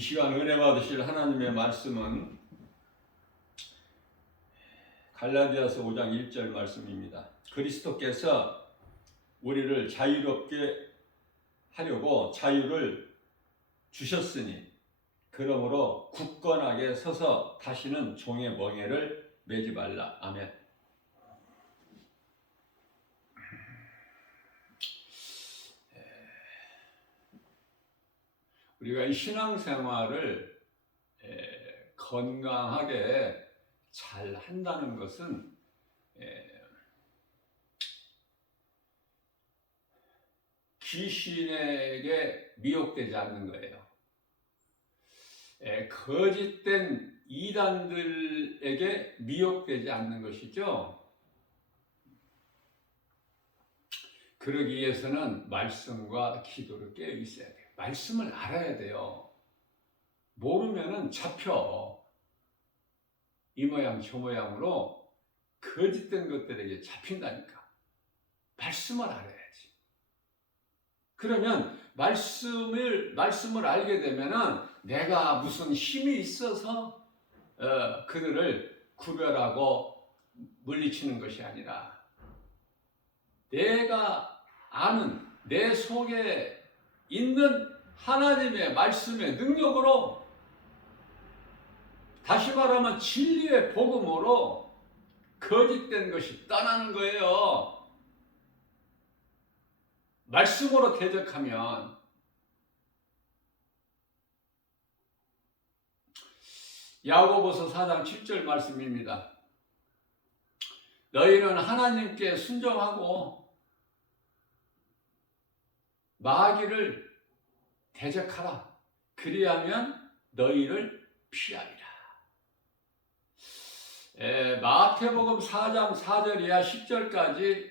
시간 은혜 받으실 하나님의 말씀은 갈라디아서 5장 1절 말씀입니다. 그리스도께서 우리를 자유롭게 하려고 자유를 주셨으니 그러므로 굳건하게 서서 다시는 종의 멍에를 매지 말라. 아멘. 우리가 이 신앙생활을 건강하게 잘 한다는 것은 귀신에게 미혹되지 않는 거예요. 거짓된 이단들에게 미혹되지 않는 것이죠. 그러기 위해서는 말씀과 기도를 깨어 있어야 돼요. 말씀을 알아야 돼요. 모르면은 잡혀. 이 모양 저 모양으로 거짓된 것들에게 잡힌다니까. 말씀을 알아야지. 그러면 말씀을 알게 되면은 내가 무슨 힘이 있어서 그들을 구별하고 물리치는 것이 아니라 내가 아는 내 속에 있는 하나님의 말씀의 능력으로, 다시 말하면 진리의 복음으로 거짓된 것이 떠나는 거예요. 말씀으로 대적하면. 야고보서 4장 7절 말씀입니다. 너희는 하나님께 순종하고 마귀를 대적하라. 그리하면 너희를 피하리라. 마태복음 4장 4절 이하 10절까지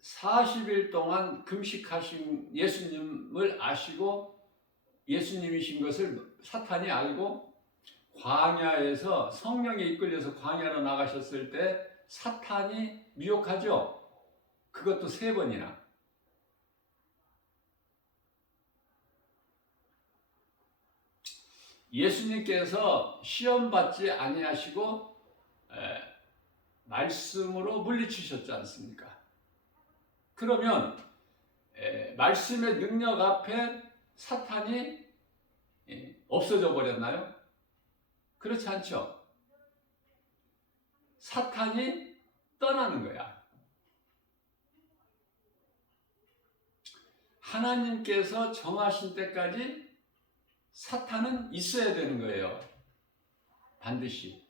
40일 동안 금식하신 예수님을 아시고 예수님이신 것을 사탄이 알고 광야에서 성령에 이끌려서 광야로 나가셨을 때 사탄이 미혹하죠. 그것도 3번이나. 예수님께서 시험받지 아니하시고 말씀으로 물리치셨지 않습니까? 그러면 말씀의 능력 앞에 사탄이 없어져 버렸나요? 그렇지 않죠. 사탄이 떠나는 거야. 하나님께서 정하신 때까지 사탄은 있어야 되는 거예요. 반드시.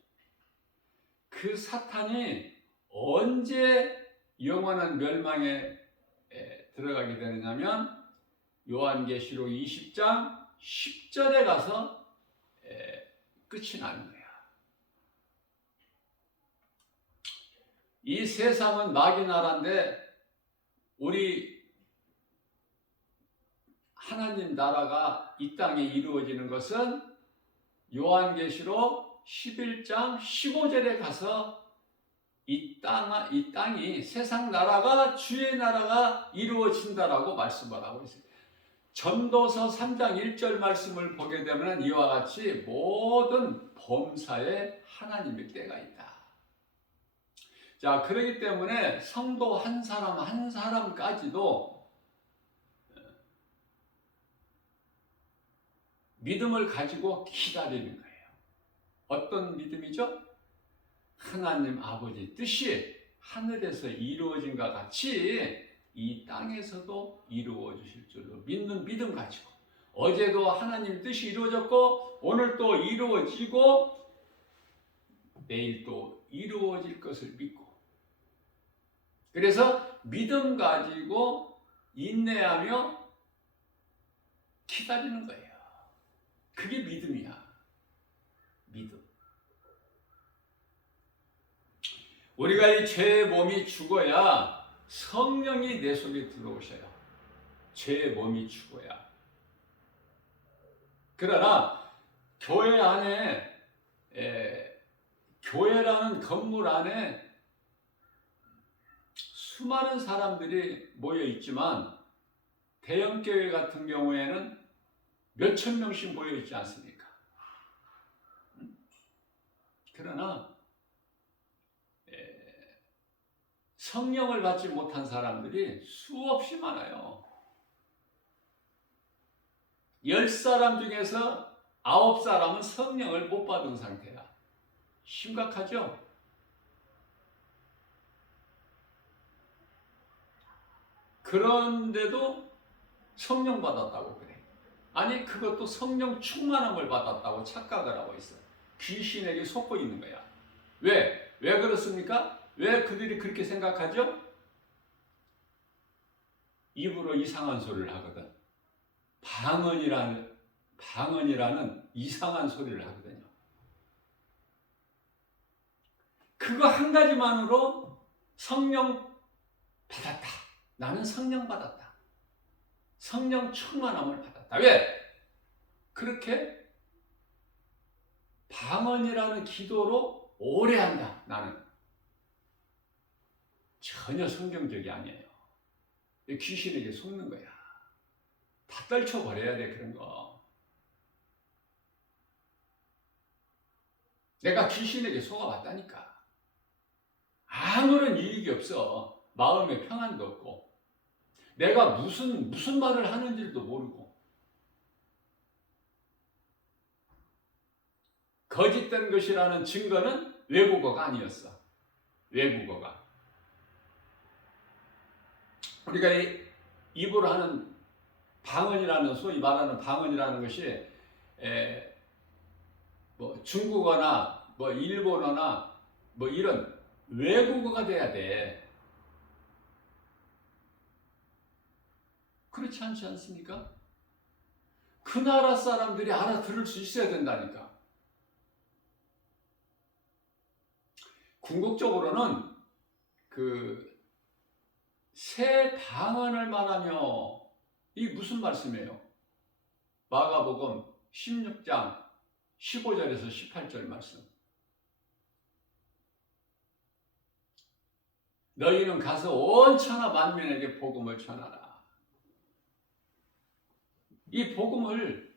그 사탄이 언제 영원한 멸망에 들어가게 되느냐면 요한계시록 20장 10절에 가서 끝이 나는 거야. 이 세상은 마귀 나라인데 우리 하나님 나라가 이 땅에 이루어지는 것은 요한계시록 11장 15절에 가서 이 땅이 세상 나라가 주의 나라가 이루어진다라고 말씀을 하고 있어요. 전도서 3장 1절 말씀을 보게 되면 이와 같이 모든 범사에 하나님의 때가 있다. 자, 그렇기 때문에 성도 한 사람 한 사람까지도 믿음을 가지고 기다리는 거예요. 어떤 믿음이죠? 하나님 아버지 뜻이 하늘에서 이루어진과 같이 이 땅에서도 이루어 주실 줄로 믿는 믿음 가지고, 어제도 하나님 뜻이 이루어졌고 오늘 또 이루어지고 내일 또 이루어질 것을 믿고, 그래서 믿음 가지고 인내하며 기다리는 거예요. 그게 믿음이야. 믿음. 우리가 이 죄의 몸이 죽어야 성령이 내 속에 들어오셔요. 죄의 몸이 죽어야. 그러나 교회 안에 교회라는 건물 안에 수많은 사람들이 모여 있지만 대형 교회 같은 경우에는 몇천 명씩 모여 있지 않습니까? 그러나 성령을 받지 못한 사람들이 수없이 많아요. 10사람 중에서 9사람은 성령을 못 받은 상태야. 심각하죠? 그런데도 성령 받았다고 그래. 아니, 그것도 성령 충만함을 받았다고 착각을 하고 있어. 귀신에게 속고 있는 거야. 왜? 왜 그렇습니까? 왜 그들이 그렇게 생각하죠? 입으로 이상한 소리를 하거든. 방언이라는 이상한 소리를 하거든요. 그거 한 가지만으로 성령 받았다. 나는 성령 받았다. 성령 충만함을 받았다. 왜? 그렇게 방언이라는 기도로 오래 한다. 나는 전혀 성경적이 아니에요. 귀신에게 속는 거야. 다 떨쳐버려야 돼, 그런 거. 내가 귀신에게 속아봤다니까. 아무런 이익이 없어. 마음에 평안도 없고. 내가 무슨 말을 하는지도 모르고. 거짓된 것이라는 증거는 외국어가 아니었어. 외국어가. 우리가 입으로 하는 방언이라는, 소위 말하는 방언이라는 것이 뭐 중국어나 뭐 일본어나 뭐 이런 외국어가 돼야 돼. 그렇지 않지 않습니까? 그 나라 사람들이 알아들을 수 있어야 된다니까. 궁극적으로는 새 방언을 말하며, 이 무슨 말씀이에요? 마가복음 16장 15절에서 18절 말씀. 너희는 가서 온 천하 만민에게 복음을 전하라. 이 복음을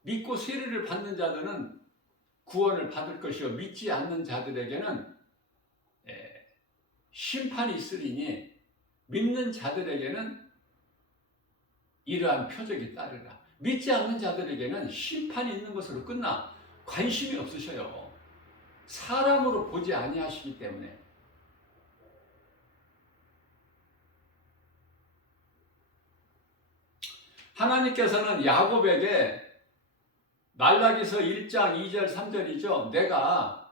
믿고 세례를 받는 자들은 구원을 받을 것이요, 믿지 않는 자들에게는 심판이 있으리니 믿는 자들에게는 이러한 표적이 따르라. 믿지 않는 자들에게는 심판이 있는 것으로 끝나. 관심이 없으셔요. 사람으로 보지 아니하시기 때문에. 하나님께서는 야곱에게 말라기서 1장 2절 3절이죠. 내가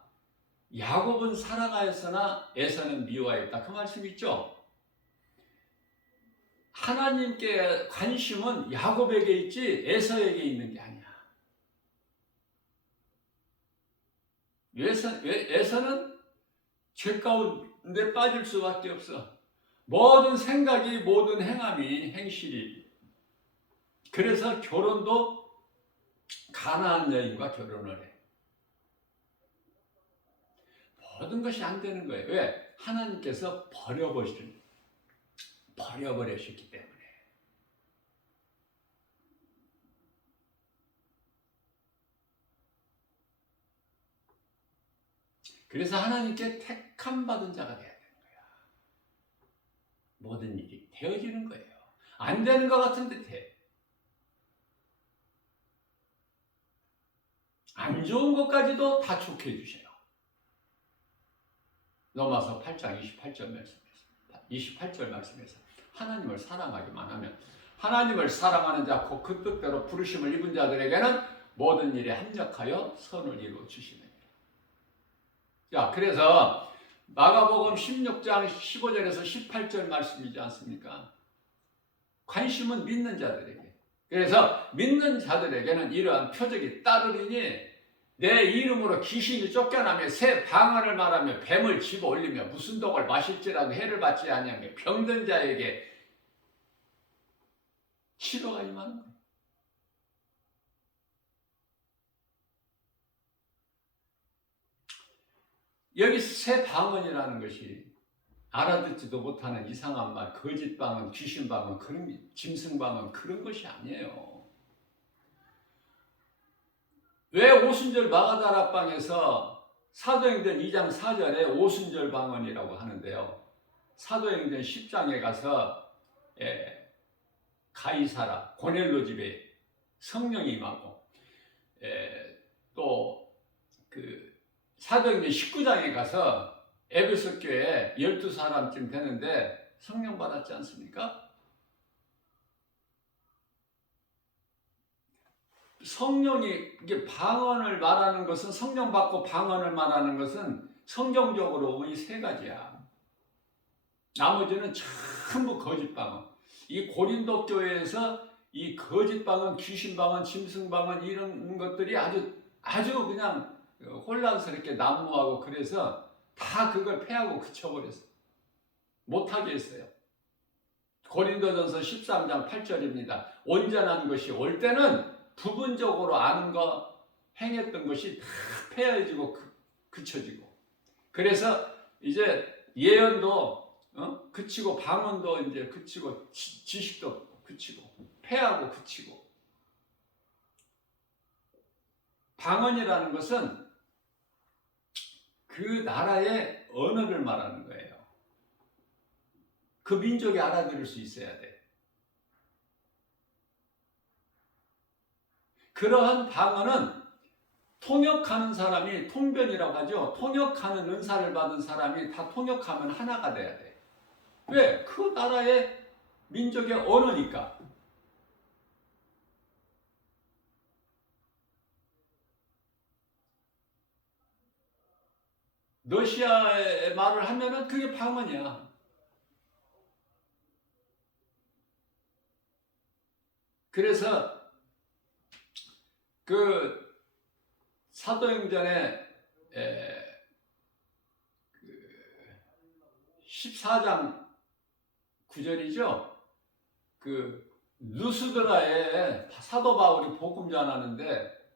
야곱은 사랑하였으나 에서는 미워하였다. 그 말씀 있죠. 하나님께 관심은 야곱에게 있지 에서에게 있는 게 아니야. 에서는 죄 가운데 빠질 수밖에 없어. 모든 생각이, 모든 행실이. 그래서 결혼도 가나안 여인과 결혼을 해. 모든 것이 안 되는 거예요. 왜? 하나님께서 버려버리셨기 때문에. 그래서 하나님께 택함 받은 자가 돼야 되는 거야. 모든 일이 되어지는 거예요. 안 되는 것 같은데 돼. 안 좋은 것까지도 다 좋게 해주셔요. 로마서 8장 28절 말씀에서 하나님을 사랑하기만 하면, 하나님을 사랑하는 자, 곧 그 뜻대로 부르심을 입은 자들에게는 모든 일에 합력하여 선을 이루어 주시느니라. 자, 그래서 마가복음 16장 15절에서 18절 말씀이지 않습니까? 관심은 믿는 자들에게. 그래서 믿는 자들에게는 이러한 표적이 따르리니 내 이름으로 귀신이 쫓겨나며 새 방언을 말하며 뱀을 집어 올리며 무슨 독을 마실지라도 해를 받지 아니하며 병든 자에게 치료가 임하는 거예요. 여기 새 방언이라는 것이 알아듣지도 못하는 이상한 말, 거짓방언, 귀신방언, 그런 짐승방언 그런 것이 아니에요. 왜 오순절 마가다락방에서 사도행전 2장 4절에 오순절 방언이라고 하는데요. 사도행전 10장에 가서 가이사라 고넬로 집에 성령이 임하고 또 그 사도행전 19장에 가서 에베소 교회에 12사람쯤 되는데 성령 받았지 않습니까? 성령이 이게 방언을 말하는 것은 성령 받고 방언을 말하는 것은 성경적으로 이 세 가지야. 나머지는 전부 거짓방언. 이 고린도 교회에서 이 거짓방언, 귀신방언, 짐승방언 이런 것들이 아주 그냥 혼란스럽게 난무하고 그래서 다 그걸 패하고 그쳐버렸어요. 못하게 했어요. 고린도전서 13장 8절입니다. 온전한 것이 올 때는 부분적으로 아는 거 행했던 것이 다 패해지고 그쳐지고 그래서 이제 예언도 그치고 방언도 이제 그치고 지식도 그치고 패하고 그치고 방언이라는 것은 그 나라의 언어를 말하는 거예요. 그 민족이 알아들을 수 있어야 돼. 그러한 방언은 통역하는 사람이 통변이라고 하죠. 통역하는 은사를 받은 사람이 다 통역하면 하나가 돼야 돼. 왜? 그 나라의 민족의 언어니까. 러시아의 말을 하면은 그게 방언이야. 그래서 그 사도행전에 14장 9절이죠. 그 루스드라에 사도 바울이 복음 전하는데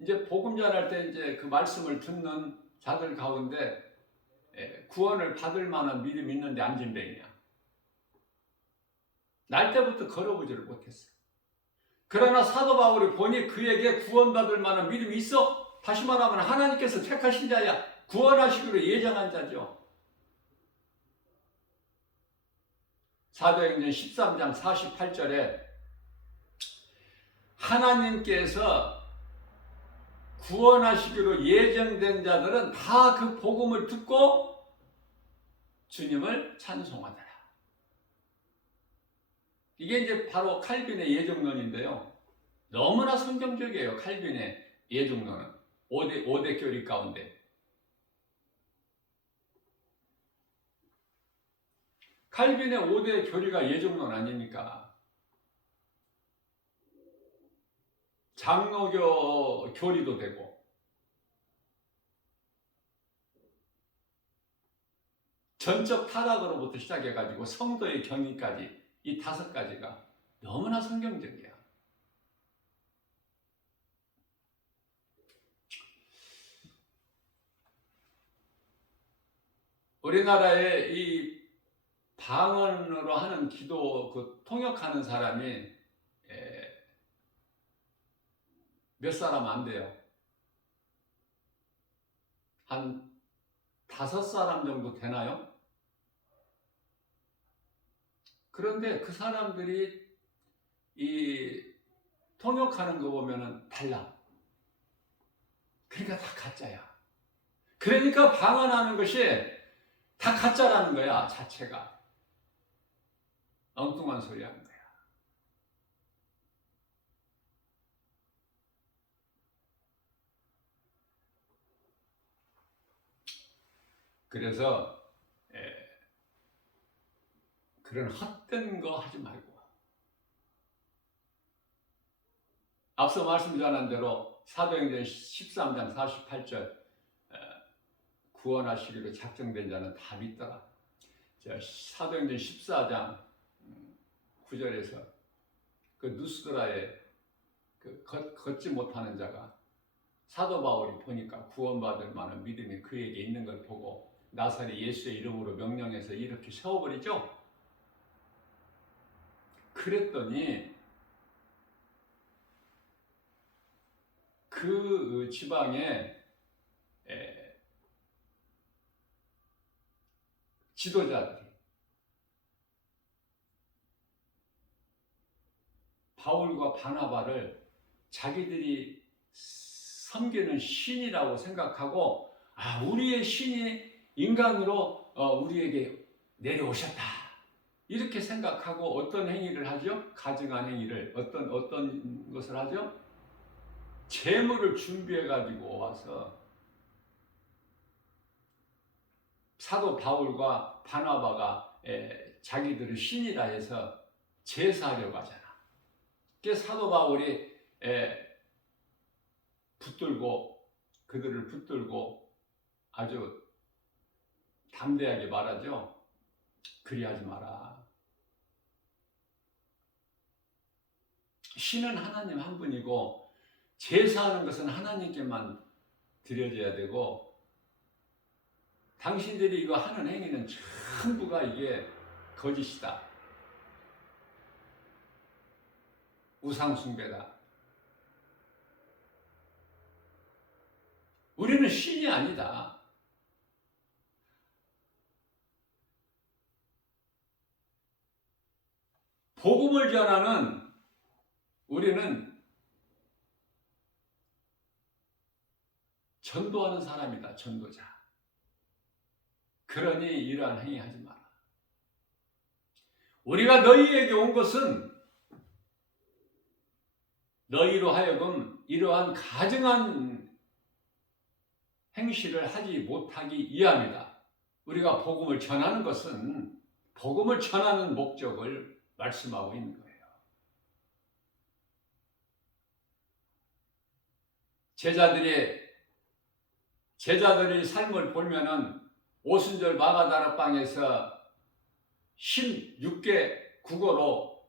이제 복음 전할 때 이제 그 말씀을 듣는 자들 가운데 구원을 받을 만한 믿음이 있는데 안진뱅이야. 날 때부터 걸어보지를 못했어. 그러나 사도 바울이 보니 그에게 구원받을 만한 믿음이 있어. 다시 말하면 하나님께서 택하신 자야. 구원하시기로 예정한 자죠. 사도행전 13장 48절에 하나님께서 구원하시기로 예정된 자들은 다 그 복음을 듣고 주님을 찬송하더라. 이게 이제 바로 칼빈의 예정론인데요. 너무나 성경적이에요. 칼빈의 예정론은 5대 교리 가운데. 칼빈의 5대 교리가 예정론 아닙니까? 장로교 교리도 되고 전적 타락으로부터 시작해가지고 성도의 경위까지 이 5가지가 너무나 성경적이야. 우리나라에 이 방언으로 하는 기도 그 통역하는 사람이 몇 사람 안 돼요. 한 5사람 정도 되나요? 그런데 그 사람들이 이 통역하는 거 보면은 달라. 그러니까 다 가짜야. 그러니까 방언하는 것이 다 가짜라는 거야, 자체가. 엉뚱한 소리 하는 거야. 그래서 그런 헛된 거 하지 말고 앞서 말씀 전한 대로 사도행전 13장 48절 구원하시기로 작정된 자는 다 믿더라. 사도행전 14장 9절에서 그 누스드라에 그 걷지 못하는 자가 사도 바울이 보니까 구원받을 만한 믿음이 그에게 있는 걸 보고 나사렛 예수의 이름으로 명령해서 이렇게 세워버리죠. 그랬더니 그 지방의 지도자들이 바울과 바나바를 자기들이 섬기는 신이라고 생각하고, 우리의 신이 인간으로 우리에게 내려오셨다, 이렇게 생각하고 어떤 행위를 하죠? 가증한 행위를. 어떤 것을 하죠? 재물을 준비해 가지고 와서 사도 바울과 바나바가 자기들을 신이라 해서 제사하려고 하잖아. 그래서 사도 바울이 그들을 붙들고 아주 담대하게 말하죠. 그리하지 마라. 신은 하나님 한 분이고 제사하는 것은 하나님께만 드려져야 되고, 당신들이 이거 하는 행위는 전부가 이게 거짓이다, 우상숭배다. 우리는 신이 아니다. 복음을 전하는 우리는 전도하는 사람이다, 전도자. 그러니 이러한 행위 하지 마라. 우리가 너희에게 온 것은 너희로 하여금 이러한 가증한 행실을 하지 못하기 위함이다. 우리가 복음을 전하는 것은 복음을 전하는 목적을 말씀하고 있는 거예요. 제자들의 삶을 보면은 오순절 마가다락방에서 16개 국어로,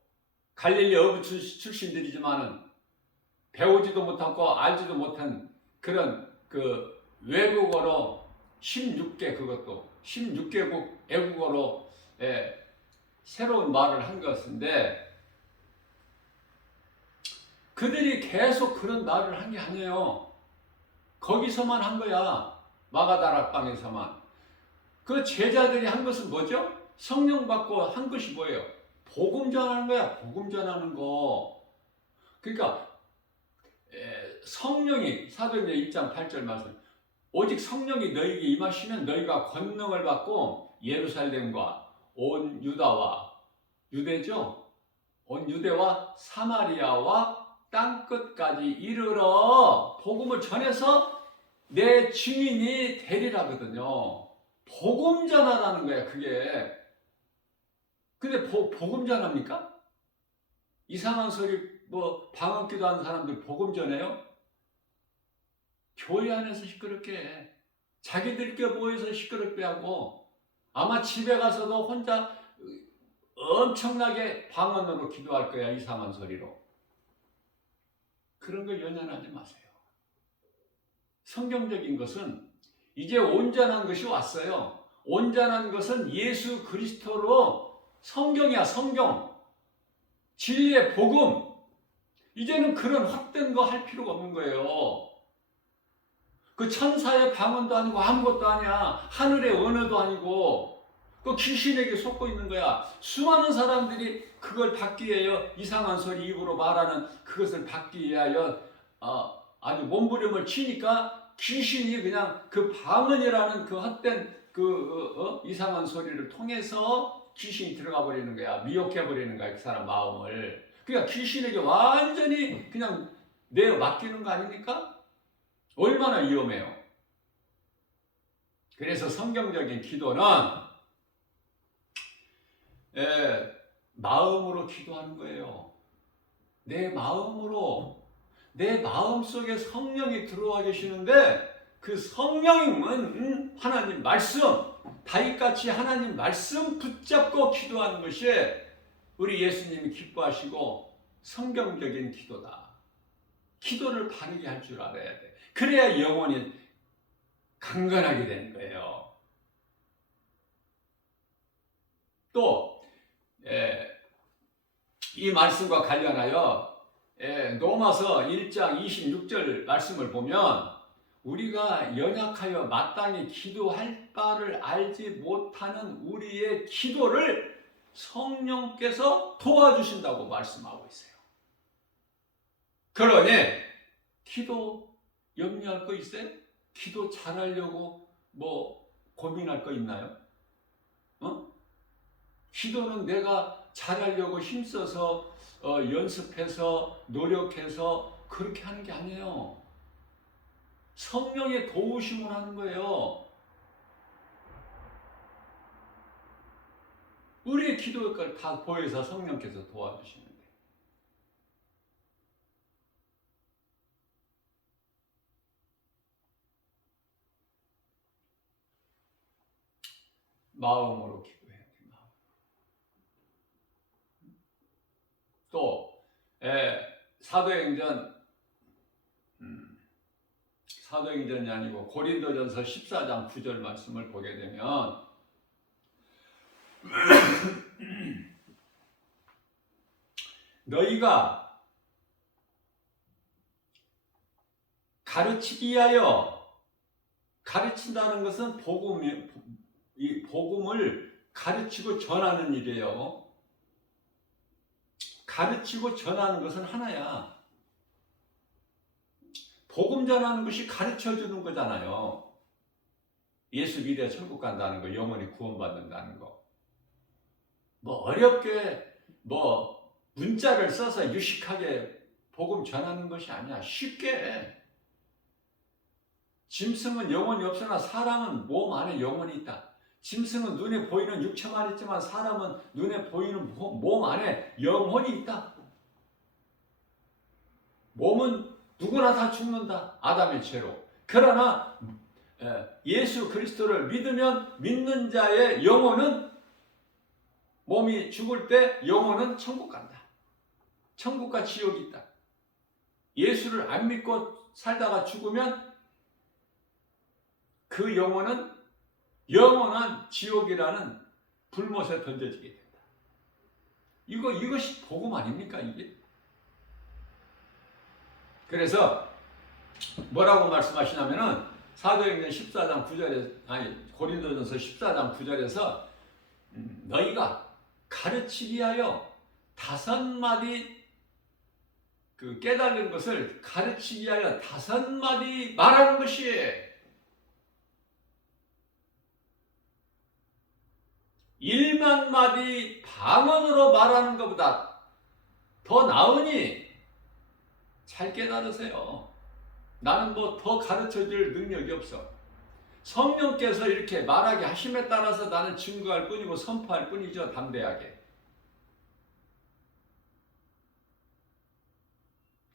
갈릴리 어부 출신들이지만은 배우지도 못하고 알지도 못한 그런 외국어로 16개, 그것도 16개국 애국어로 새로운 말을 한 것인데, 그들이 계속 그런 말을 한 게 아니에요. 거기서만 한 거야. 마가다락방에서만. 그 제자들이 한 것은 뭐죠? 성령 받고 한 것이 뭐예요? 복음 전하는 거야. 복음 전하는 거. 그러니까 성령이, 사도행전 1장 8절 말씀, 오직 성령이 너희에게 임하시면 너희가 권능을 받고 예루살렘과 온 유다와, 유대죠? 온 유대와 사마리아와 땅끝까지 이르러 복음을 전해서 내 증인이 되리라거든요. 복음 전하라는 거야, 그게. 근데 복음 전합니까? 이상한 소리, 방언 기도하는 사람들 복음 전해요? 교회 안에서 시끄럽게 해. 자기들끼리 모여서 시끄럽게 하고, 아마 집에 가서도 혼자 엄청나게 방언으로 기도할 거야, 이상한 소리로. 그런 걸 연연하지 마세요. 성경적인 것은 이제 온전한 것이 왔어요. 온전한 것은 예수 그리스도로, 성경이야, 성경. 진리의 복음. 이제는 그런 헛된 거 할 필요가 없는 거예요. 그 천사의 방언도 아니고 아무것도 아니야. 하늘의 언어도 아니고 그 귀신에게 속고 있는 거야. 수많은 사람들이 그걸 받기 위하여 이상한 소리 입으로 말하는 그것을 받기 위하여 아주 몸부림을 치니까 귀신이 그냥 그 방언이라는 그 헛된 이상한 소리를 통해서 귀신이 들어가 버리는 거야. 미혹해 버리는 거야, 그 사람 마음을. 그러니까 귀신에게 완전히 그냥 내어 맡기는 거 아닙니까? 얼마나 위험해요. 그래서 성경적인 기도는 마음으로 기도하는 거예요. 내 마음으로, 내 마음속에 성령이 들어와 계시는데, 그 성령은 하나님 말씀, 다윗같이 하나님 말씀 붙잡고 기도하는 것이 우리 예수님이 기뻐하시고 성경적인 기도다. 기도를 바르게 할 줄 알아야 돼. 그래야 영혼이 강건하게 되는 거예요. 또 이 말씀과 관련하여 로마서 1장 26절 말씀을 보면 우리가 연약하여 마땅히 기도할 바를 알지 못하는 우리의 기도를 성령께서 도와주신다고 말씀하고 있어요. 그러니 기도 염려할 거 있어요? 기도 잘하려고 뭐 고민할 거 있나요? 기도는 내가 잘하려고 힘써서 연습해서 노력해서 그렇게 하는 게 아니에요. 성령의 도우심을 하는 거예요. 우리의 기도 역할을 다 보여서 성령께서 도와주시는데, 마음으로 기도해야 돼. 또 사도행전이 아니고 고린도전서 14장 9절 말씀을 보게 되면 너희가 가르치기 위하여, 가르친다는 것은 이 복음을 가르치고 전하는 일이에요. 가르치고 전하는 것은 하나야. 복음 전하는 것이 가르쳐주는 거잖아요. 예수 믿어 천국 간다는 거, 영원히 구원받는다는 거. 뭐 어렵게 문자를 써서 유식하게 복음 전하는 것이 아니야. 쉽게. 짐승은 영혼이 없으나 사람은 몸 안에 영혼이 있다. 짐승은 눈에 보이는 육체만 있지만 사람은 눈에 보이는 몸 안에 영혼이 있다. 몸은 누구나 다 죽는다. 아담의 죄로. 그러나 예수 그리스도를 믿으면 믿는 자의 영혼은, 몸이 죽을 때 영혼은 천국 간다. 천국과 지옥이 있다. 예수를 안 믿고 살다가 죽으면 그 영혼은 영원한 지옥이라는 불못에 던져지게 된다. 이것이 복음 아닙니까, 이게? 그래서 뭐라고 말씀하시냐면은 사도행전 14장 9절에, 고린도전서 14장 9절에서 너희가 가르치기 위하여 5마디 깨달은 것을 가르치기 위하여 5마디 말하는 것이 1만 마디 방언으로 말하는 것보다 더 나으니 잘 깨달으세요. 나는 더 가르쳐줄 능력이 없어. 성령께서 이렇게 말하게 하심에 따라서 나는 증거할 뿐이고 선포할 뿐이죠. 담대하게.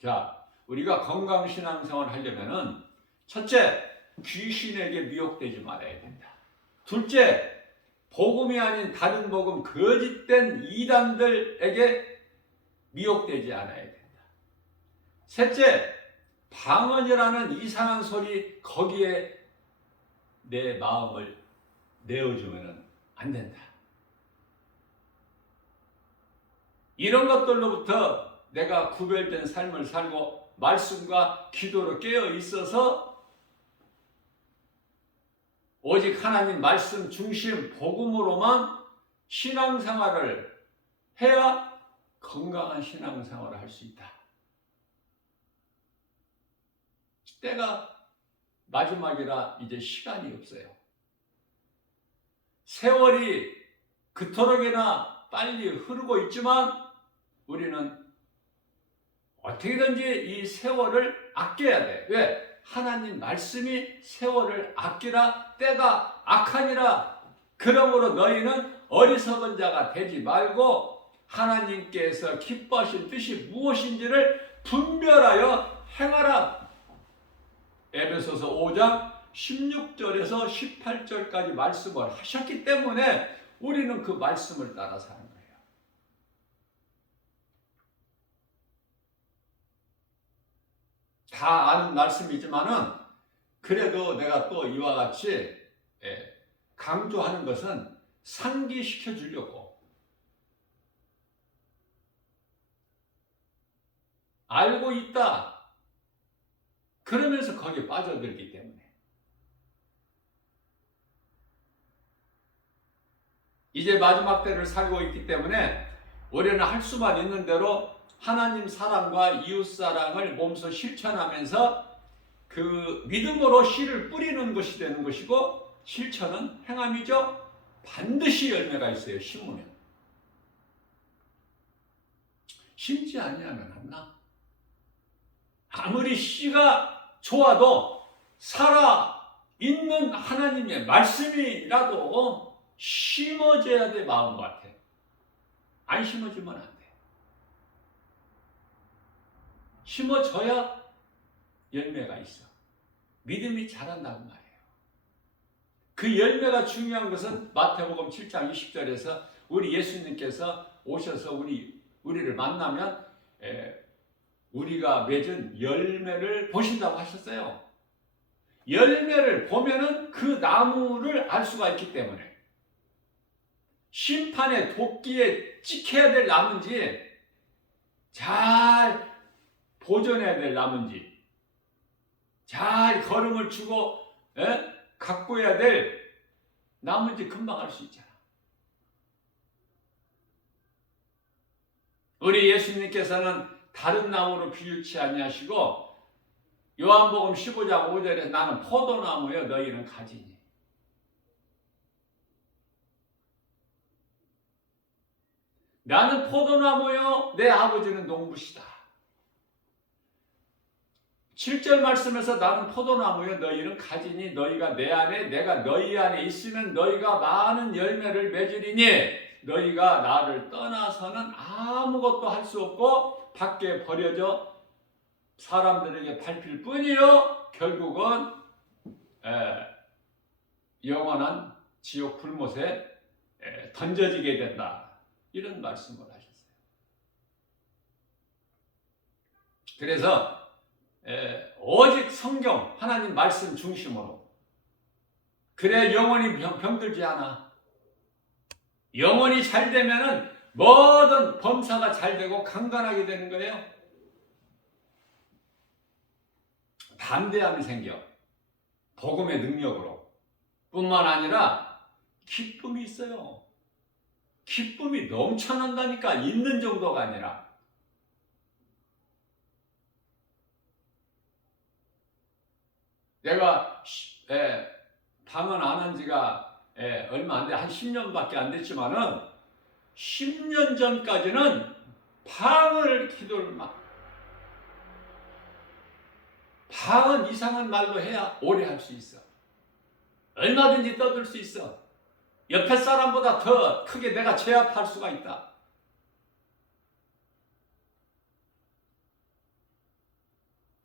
자, 우리가 건강신앙생활을 하려면은 첫째, 귀신에게 미혹되지 말아야 된다. 둘째, 복음이 아닌 다른 복음, 거짓된 이단들에게 미혹되지 않아야 된다. 셋째, 방언이라는 이상한 소리, 거기에 내 마음을 내어주면 안 된다. 이런 것들로부터 내가 구별된 삶을 살고 말씀과 기도로 깨어 있어서 오직 하나님 말씀 중심 복음으로만 신앙생활을 해야 건강한 신앙생활을 할 수 있다. 때가 마지막이라 이제 시간이 없어요. 세월이 그토록이나 빨리 흐르고 있지만 우리는 어떻게든지 이 세월을 아껴야 돼. 왜? 하나님 말씀이 세월을 아끼라, 때가 악하니라. 그러므로 너희는 어리석은 자가 되지 말고 하나님께서 기뻐하신 뜻이 무엇인지를 분별하여 행하라. 에베소서 5장 16절에서 18절까지 말씀을 하셨기 때문에 우리는 그 말씀을 따라 사는 거예요. 다 아는 말씀이지만은 그래도 내가 또 이와 같이 강조하는 것은 상기시켜 주려고, 알고 있다. 그러면서 거기에 빠져들기 때문에. 이제 마지막 때를 살고 있기 때문에 우리는 할 수만 있는 대로 하나님 사랑과 이웃 사랑을 몸소 실천하면서 그 믿음으로 씨를 뿌리는 것이 되는 것이고, 실천은 행함이죠. 반드시 열매가 있어요. 심으면. 심지 아니하면 안 나. 아무리 씨가 좋아도 살아있는 하나님의 말씀이라도 심어져야 돼. 마음과 같아. 안 심어주면 안 돼. 심어져야 열매가 있어. 믿음이 자란다는 말이에요. 그 열매가 중요한 것은 마태복음 7장 20절에서 우리 예수님께서 오셔서 우리를 만나면 우리가 맺은 열매를 보신다고 하셨어요. 열매를 보면은 그 나무를 알 수가 있기 때문에, 심판의 도끼에 찍혀야 될 나무인지 잘 보존해야 될 나무인지, 잘 걸음을 주고 가꾸어야 될 나무인지 금방 알 수 있잖아. 우리 예수님께서는 다른 나무로 비유치 아니하시고 요한복음 15장 5절에 나는 포도나무여 너희는 가지니. 나는 포도나무요 내 아버지는 농부시다. 7절 말씀에서 나는 포도나무여 너희는 가지니 너희가 내 안에 내가 너희 안에 있으면 너희가 많은 열매를 맺으리니 너희가 나를 떠나서는 아무것도 할 수 없고 밖에 버려져 사람들에게 밟힐 뿐이요 결국은 영원한 지옥 불못에 던져지게 된다. 이런 말씀을 하셨어요. 그래서 오직 성경 하나님 말씀 중심으로, 그래야 영혼이 병들지 않아. 영혼이 잘 되면은 모든 범사가 잘 되고 강건하게 되는 거예요. 담대함이 생겨. 복음의 능력으로. 뿐만 아니라 기쁨이 있어요. 기쁨이 넘쳐난다니까. 있는 정도가 아니라. 내가 방언 안 한 지가 얼마 안 돼. 한 10년밖에 안 됐지만은 10년 전까지는 방언을 기도를 방언 이상한 말로 해야 오래 할 수 있어. 얼마든지 떠들 수 있어. 옆에 사람보다 더 크게 내가 제압할 수가 있다.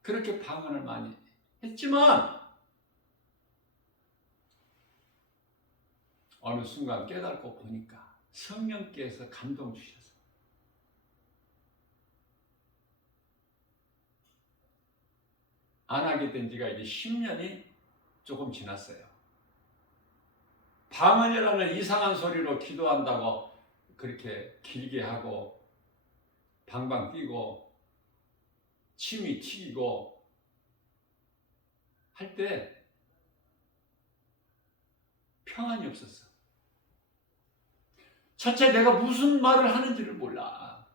그렇게 방언을 많이 했지만 어느 순간 깨닫고 보니까 성령께서 감동 주셔서 안 하게 된 지가 이제 10년이 조금 지났어요. 방언이라는 이상한 소리로 기도한다고 그렇게 길게 하고 방방 뛰고 침이 튀기고 할 때 평안이 없었어. 첫째, 내가 무슨 말을 하는지를 몰라.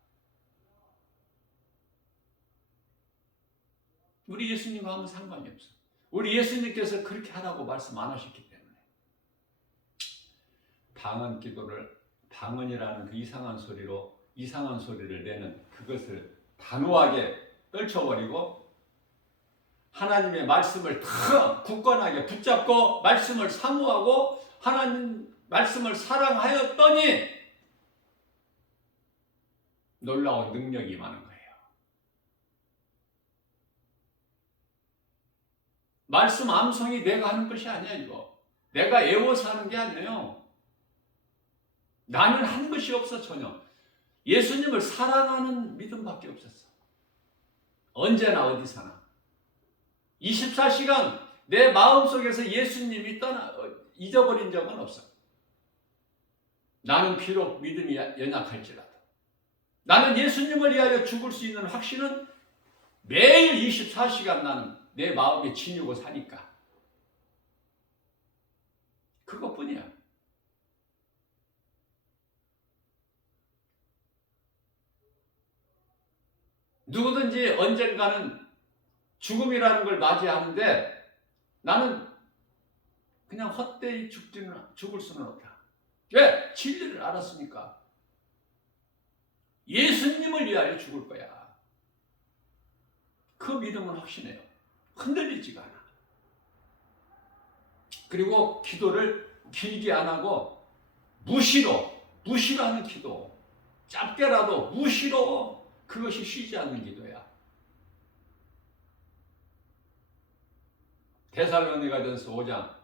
우리 예수님과 하면 상관이 없어. 우리 예수님께서 그렇게 하라고 말씀 안 하셨기 때문에. 방언 기도를, 방언이라는 그 이상한 소리를 내는 그것을 단호하게 떨쳐버리고 하나님의 말씀을 더 굳건하게 붙잡고 말씀을 사모하고 하나님 말씀을 사랑하였더니 놀라운 능력이 임하는 거예요. 말씀 암송이 내가 하는 것이 아니야. 이거 내가 애워서 하는 게 아니에요. 나는 한 것이 없어. 전혀. 예수님을 사랑하는 믿음밖에 없었어. 언제나 어디서나 24시간 내 마음속에서 예수님이 잊어버린 적은 없어. 나는 비록 믿음이 연약할지라도 나는 예수님을 위하여 죽을 수 있는 확신은 매일 24시간 나는 내 마음에 지니고 사니까. 그것뿐이야. 누구든지 언젠가는 죽음이라는 걸 맞이하는데 나는 그냥 헛되이 죽을 수는 없다. 왜? 진리를 알았으니까. 예수님을 위하여 죽을 거야. 그 믿음은 확신해요. 흔들리지가 않아. 그리고 기도를 길게 안 하고 무시로 하는 기도. 짧게라도 무시로, 그것이 쉬지 않는 기도야. 데살로니가전서 5장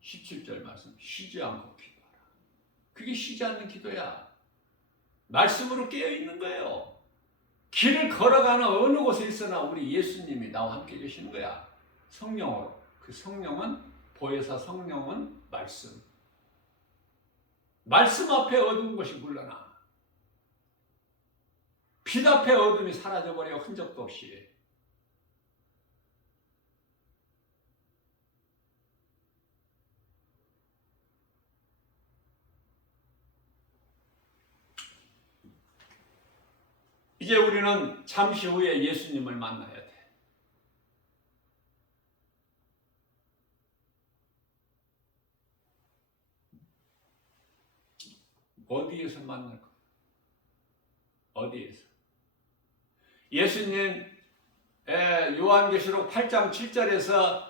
17절 말씀, 쉬지 않고 기도하라. 그게 쉬지 않는 기도야. 말씀으로 깨어있는 거예요. 길을 걸어가는 어느 곳에 있으나 우리 예수님이 나와 함께 계시는 거야. 성령으로. 그 성령은, 보혜사 성령은 말씀. 말씀 앞에 어두운 것이 물러나. 빛 앞에 어둠이 사라져버려, 흔적도 없이. 이제 우리는 잠시 후에 예수님을 만나야 돼. 어디에서 만날 거야? 어디에서? 예수님 요한계시록 8장 7절에서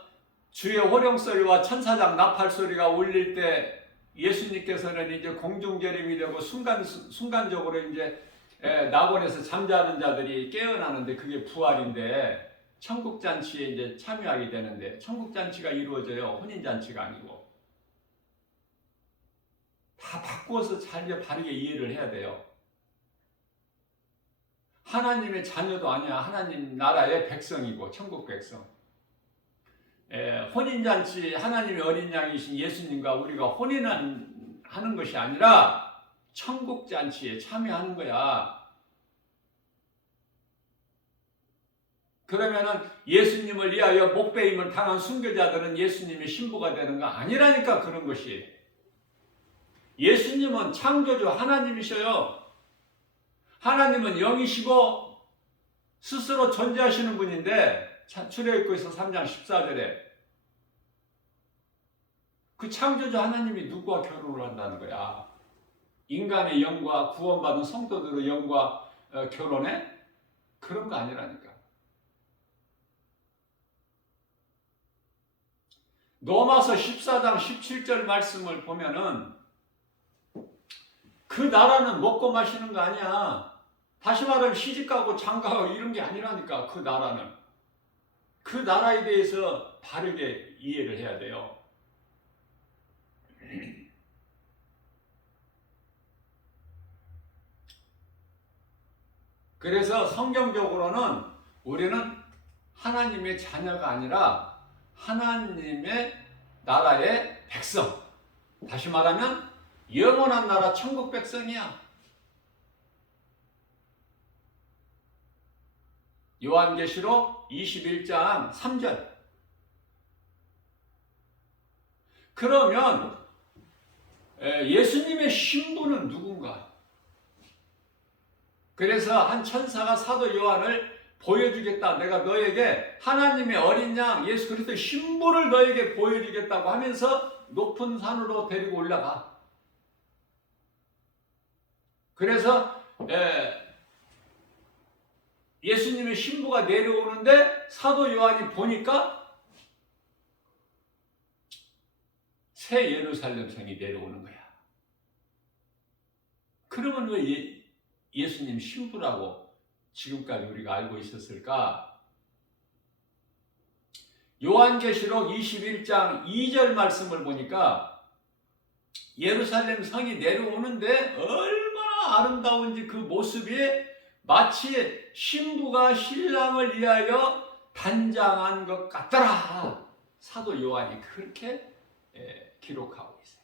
주의 호령소리와 천사장 나팔소리가 울릴 때 예수님께서는 이제 공중재림이 되고 순간적으로 이제 낙원에서 잠자는 자들이 깨어나는데, 그게 부활인데, 천국잔치에 이제 참여하게 되는데, 천국잔치가 이루어져요. 혼인잔치가 아니고. 다 바꾸어서 잘 바르게 이해를 해야 돼요. 하나님의 자녀도 아니야. 하나님 나라의 백성이고, 천국 백성. 혼인잔치, 하나님의 어린 양이신 예수님과 우리가 혼인하는 것이 아니라 천국잔치에 참여하는 거야. 그러면은 예수님을 위하여 목배임을 당한 순교자들은 예수님의 신부가 되는 거 아니라니까. 그런 것이. 예수님은 창조주 하나님이셔요. 하나님은 영이시고 스스로 존재하시는 분인데, 출애굽기서 3장 14절에 그 창조주 하나님이 누구와 결혼을 한다는 거야? 인간의 영과 구원받은 성도들의 영과 결혼해? 그런 거 아니라니까. 로마서 14장 17절 말씀을 보면은 그 나라는 먹고 마시는 거 아니야. 다시 말하면 시집가고 장가가고 이런 게 아니라니까. 그 나라는. 그 나라에 대해서 바르게 이해를 해야 돼요. 그래서 성경적으로는 우리는 하나님의 자녀가 아니라 하나님의 나라의 백성. 다시 말하면 영원한 나라 천국 백성이야. 요한계시록 21장 3절. 그러면 예수님의 신부는 누군가? 그래서 한 천사가 사도 요한을 보여주겠다. 내가 너에게 하나님의 어린 양 예수 그리스도의 신부를 너에게 보여주겠다고 하면서 높은 산으로 데리고 올라가. 그래서 예수님의 신부가 내려오는데 사도 요한이 보니까 새 예루살렘 성이 내려오는 거야. 그러면 왜 예수님 신부라고 지금까지 우리가 알고 있었을까? 요한계시록 21장 2절 말씀을 보니까 예루살렘 성이 내려오는데 얼마나 아름다운지 그 모습이 마치 신부가 신랑을 위하여 단장한 것 같더라. 사도 요한이 그렇게 기록하고 있어요.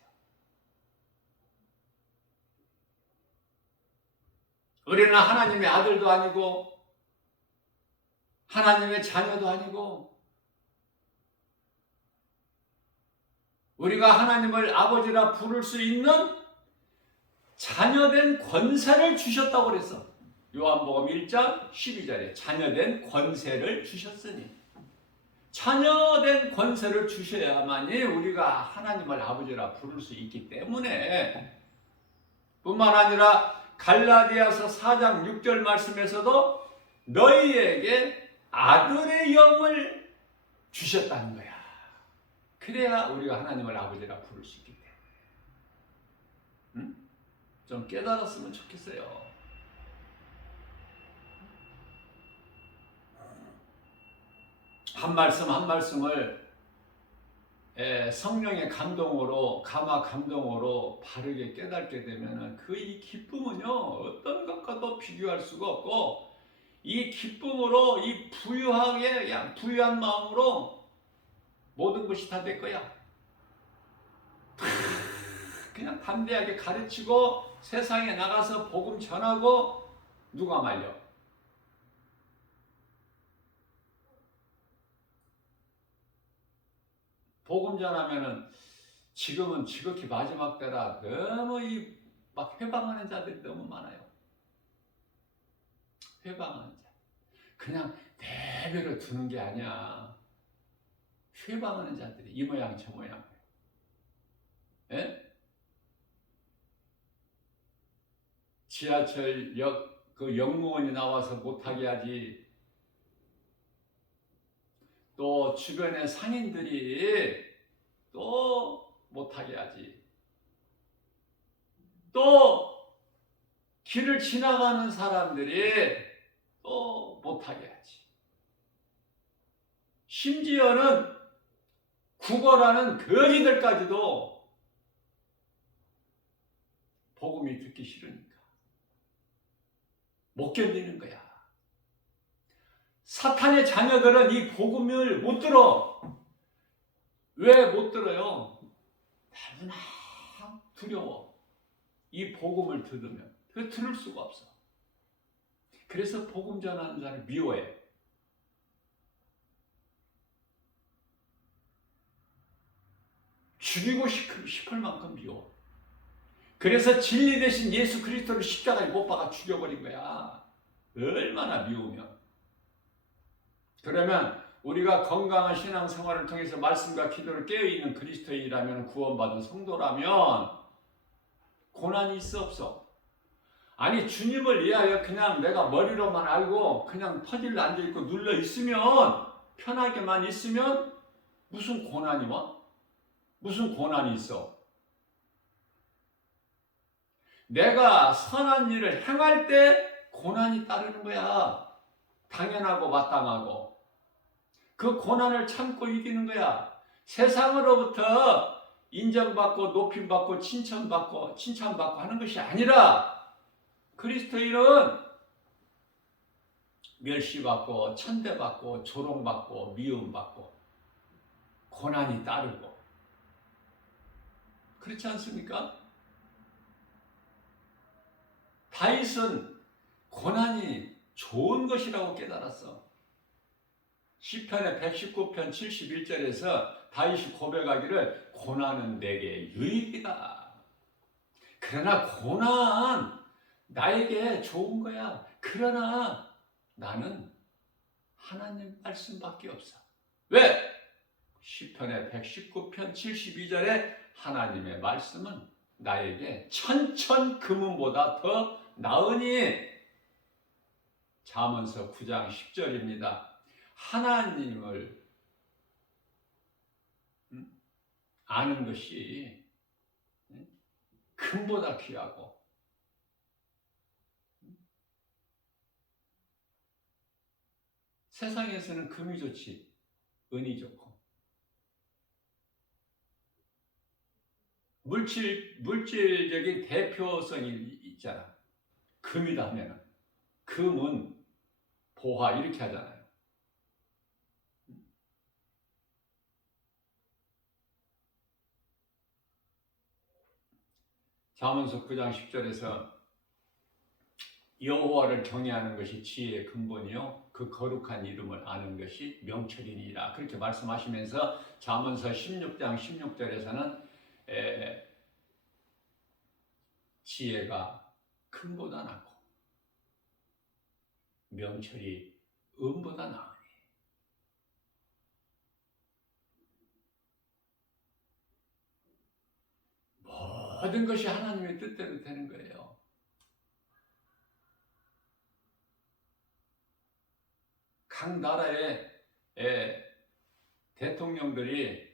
우리는 하나님의 아들도 아니고 하나님의 자녀도 아니고 우리가 하나님을 아버지라 부를 수 있는 자녀된 권세를 주셨다고 그랬어. 요한복음 1장 12절에 자녀된 권세를 주셨으니, 자녀된 권세를 주셔야만이 우리가 하나님을 아버지라 부를 수 있기 때문에, 뿐만 아니라 갈라디아서 4장 6절 말씀에서도 너희에게 아들의 영을 주셨다는 거야. 그래야 우리가 하나님을 아버지라 부를 수 있기 때문에. 응? 좀 깨달았으면 좋겠어요. 한 말씀 한 말씀을 성령의 감동으로, 감화 감동으로 바르게 깨닫게 되면 그 이 기쁨은요, 어떤 것과도 비교할 수가 없고, 이 기쁨으로, 이 부유한 마음으로 모든 것이 다 내 거야. 그냥 담대하게 가르치고 세상에 나가서 복음 전하고, 누가 말려? 복음 전하면은 지금은 지극히 마지막 때라 너무 막 회방하는 자들이 너무 많아요. 회방하는 자. 그냥 내버려 두는 게 아니야. 회방하는 자들이 이 모양 저 모양. 예? 지하철역 그 역무원이 나와서 못하게 하지. 또 주변의 상인들이 또 못하게 하지. 또 길을 지나가는 사람들이 또 못하게 하지. 심지어는 국어라는 거지들까지도 복음이 듣기 싫으니까 못 견디는 거야. 사탄의 자녀들은 이 복음을 못 들어. 왜 못 들어요? 너무나 두려워. 이 복음을 들으면 그 들을 수가 없어. 그래서 복음 전하는 자를 미워해. 죽이고 싶을 만큼 미워. 그래서 진리 대신 예수 그리스도를 십자가에 못 박아 죽여버린 거야. 얼마나 미우면. 그러면 우리가 건강한 신앙생활을 통해서 말씀과 기도를 깨어있는 그리스도인이라면, 구원받은 성도라면 고난이 있어 없어? 아니, 주님을 위하여 그냥 내가 머리로만 알고 그냥 퍼질러 앉아있고 눌러있으면, 편하게만 있으면 무슨 고난이 와? 무슨 고난이 있어? 내가 선한 일을 행할 때 고난이 따르는 거야. 당연하고 마땅하고. 그 고난을 참고 이기는 거야. 세상으로부터 인정받고 높임받고 칭찬받고 하는 것이 아니라, 그리스도인은 멸시받고 천대받고 조롱받고 미움받고 고난이 따르고, 그렇지 않습니까? 다윗은 고난이 좋은 것이라고 깨달았어. 시편의 119편 71절에서 다윗이 고백하기를 고난은 내게 유익이다. 그러나 고난 나에게 좋은 거야. 그러나 나는 하나님 말씀밖에 없어. 왜? 시편의 119편 72절에 하나님의 말씀은 나에게 천천금은보다 더 나으니. 잠언서 9장 10절입니다. 하나님을 아는 것이 금보다 귀하고, 세상에서는 금이 좋지 은이 좋고, 물질적인 대표성이 있잖아. 금이다 하면 금은 보화 이렇게 하잖아요. 잠언서 9장 10절에서 여호와를 경외하는 것이 지혜의 근본이요 그 거룩한 이름을 아는 것이 명철이니라. 그렇게 말씀하시면서 잠언서 16장 16절에서는 지혜가 금보다 낫고 명철이 은보다 나으니 모든 것이 하나님의 뜻대로 되는 거예요. 각 나라의 대통령들이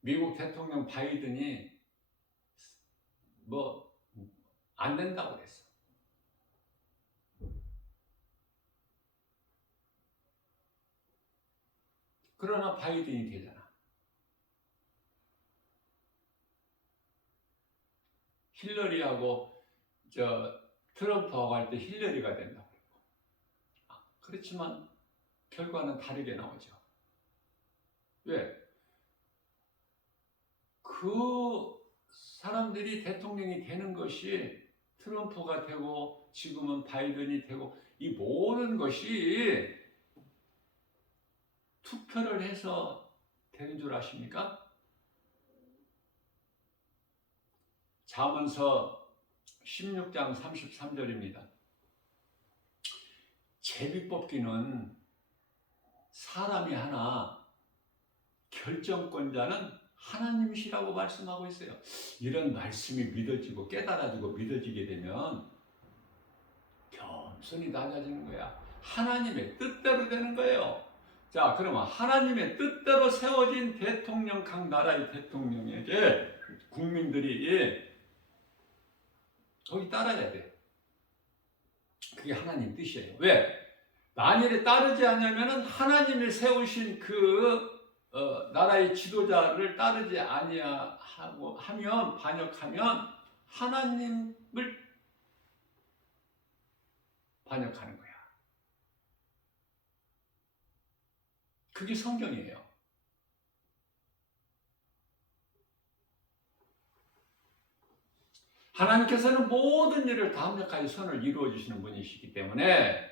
미국 대통령 바이든이 뭐 안 된다고 그랬어. 그러나 바이든이 되잖아. 힐러리하고 트럼프하고 할 때 힐러리가 된다고 그랬고. 그렇지만 결과는 다르게 나오죠. 왜? 그 사람들이 대통령이 되는 것이 트럼프가 되고 지금은 바이든이 되고 이 모든 것이 투표를 해서 되는 줄 아십니까? 잠언서 16장 33절입니다. 제비 뽑기는 사람이 하나 결정권자는 하나님이시라고 말씀하고 있어요. 이런 말씀이 믿어지고 깨달아지고 믿어지게 되면 겸손히 낮아지는 거야. 하나님의 뜻대로 되는 거예요. 자, 그러면 하나님의 뜻대로 세워진 대통령, 각 나라의 대통령에게 국민들이 거기 따라야 돼. 그게 하나님 뜻이에요. 왜? 만일에 따르지 않으면 하나님이 세우신 그 나라의 지도자를 따르지 아니하고 하면 반역하면 하나님을 반역하는 거야. 그게 성경이에요. 하나님께서는 모든 일을 다 완벽하게 선을 이루어 주시는 분이시기 때문에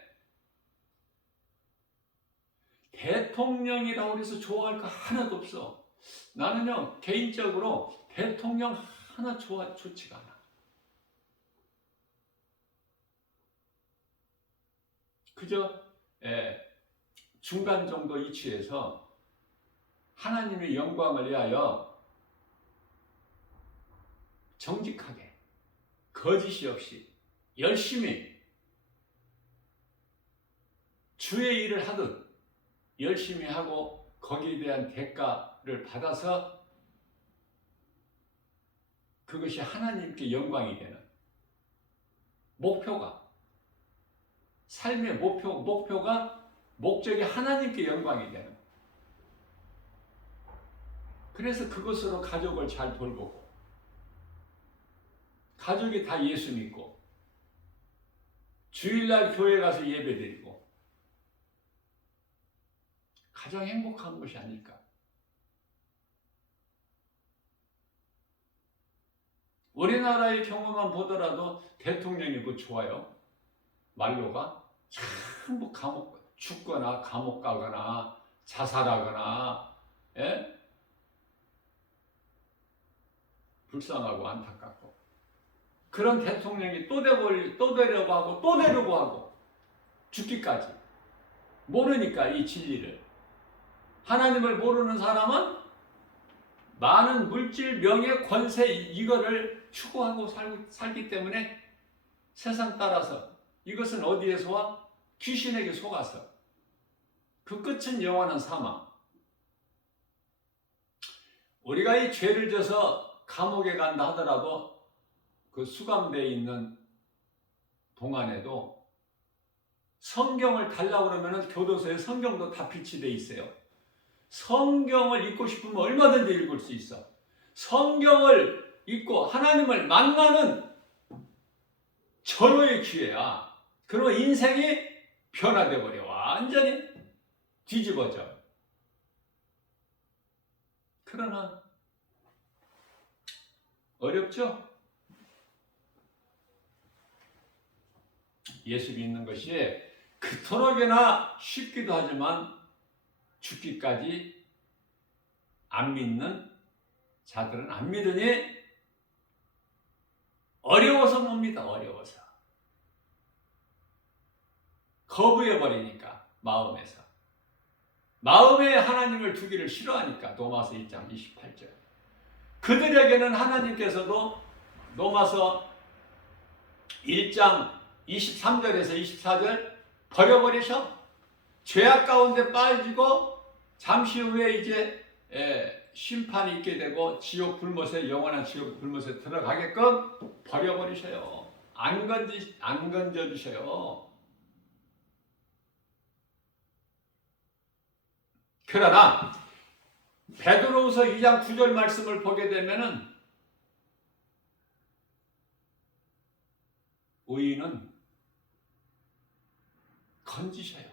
대통령이라고 해서 좋아할 거 하나도 없어. 나는요 개인적으로 대통령 하나 좋지가 않아. 그저 중간 정도 위치에서 하나님의 영광을 위하여 정직하게 거짓이 없이 열심히 주의 일을 하듯 열심히 하고 거기에 대한 대가를 받아서 그것이 하나님께 영광이 되는 목표가 삶의 목표가 목적이 하나님께 영광이 되는. 그래서 그것으로 가족을 잘 돌보고 가족이 다 예수 믿고 주일날 교회 가서 예배드리고 가장 행복한 것이 아닐까. 우리나라의 경우만 보더라도 대통령이 뭐 좋아요? 말로가 전부 감옥 죽거나 감옥 가거나 자살하거나 불쌍하고 안타깝고 그런 대통령이 또 되려고 하고 또 되려고 하고 죽기까지 모르니까 이 진리를. 하나님을 모르는 사람은 많은 물질, 명예, 권세 이거를 추구하고 살기 때문에 세상 따라서 이것은 어디에서 와? 귀신에게 속아서 그 끝은 영원한 사망. 우리가 이 죄를 져서 감옥에 간다 하더라도 그 수감되어 있는 동안에도 성경을 달라고 그러면 교도소에 성경도 다 비치되어 있어요. 성경을 읽고 싶으면 얼마든지 읽을 수 있어. 성경을 읽고 하나님을 만나는 절호의 기회야. 그리고 인생이 변화돼 버려. 완전히 뒤집어져. 그러나 어렵죠? 예수 믿는 것이 그토록이나 쉽기도 하지만 죽기까지 안 믿는 자들은 안 믿으니 어려워서 못 믿어. 어려워서. 거부해버리니까 마음에서. 마음에 하나님을 두기를 싫어하니까. 로마서 1장 28절. 그들에게는 하나님께서도 로마서 1장 23절에서 24절 버려버리셔. 죄악 가운데 빠지고 잠시 후에 이제 심판이 있게 되고 지옥 불못에, 영원한 지옥 불못에 들어가게끔 버려버리셔요. 안 건져주셔요. 그러나 베드로후서 2장 9절 말씀을 보게 되면은 의인은 건지셔요.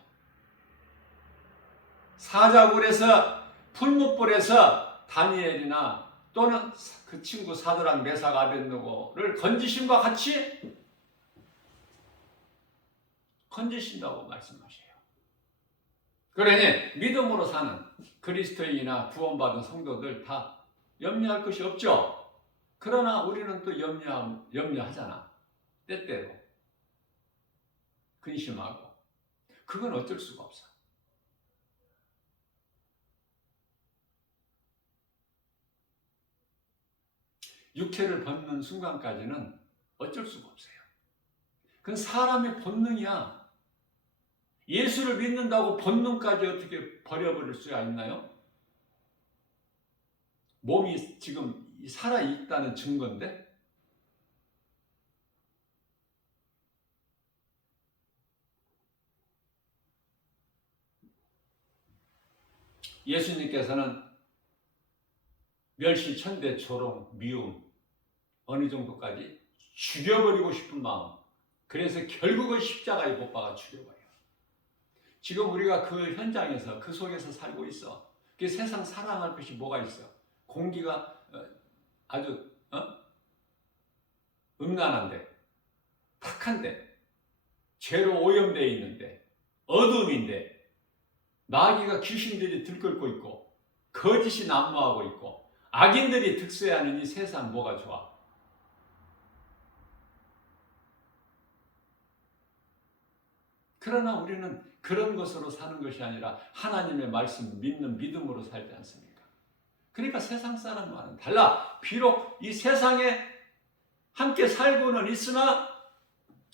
사자굴에서, 풀무불에서 다니엘이나 또는 그 친구 사드락, 메삭, 아벳느고를 건지심과 같이 건지신다고 말씀하셔요. 그러니 믿음으로 사는 그리스도인이나 구원받은 성도들 다 염려할 것이 없죠. 그러나 우리는 또 염려하잖아. 때때로 근심하고. 그건 어쩔 수가 없어. 육체를 벗는 순간까지는 어쩔 수가 없어요. 그건 사람의 본능이야. 예수를 믿는다고 본능까지 어떻게 버려버릴 수가 있나요? 몸이 지금 살아있다는 증거인데? 예수님께서는 멸시, 천대, 조롱, 미움 어느 정도까지 죽여버리고 싶은 마음. 그래서 결국은 십자가에 못 박아 죽여버려요. 지금 우리가 그 현장에서 그 속에서 살고 있어. 그 세상 사랑할 것이 뭐가 있어? 공기가 아주 음란한데, 탁한데, 죄로 오염되어 있는데, 어둠인데, 마귀가 귀신들이 들끓고 있고, 거짓이 난무하고 있고, 악인들이 득세하는 이 세상 뭐가 좋아? 그러나 우리는 그런 것으로 사는 것이 아니라 하나님의 말씀 믿는 믿음으로 살지 않습니까? 그러니까 세상 사람과는 달라. 비록 이 세상에 함께 살고는 있으나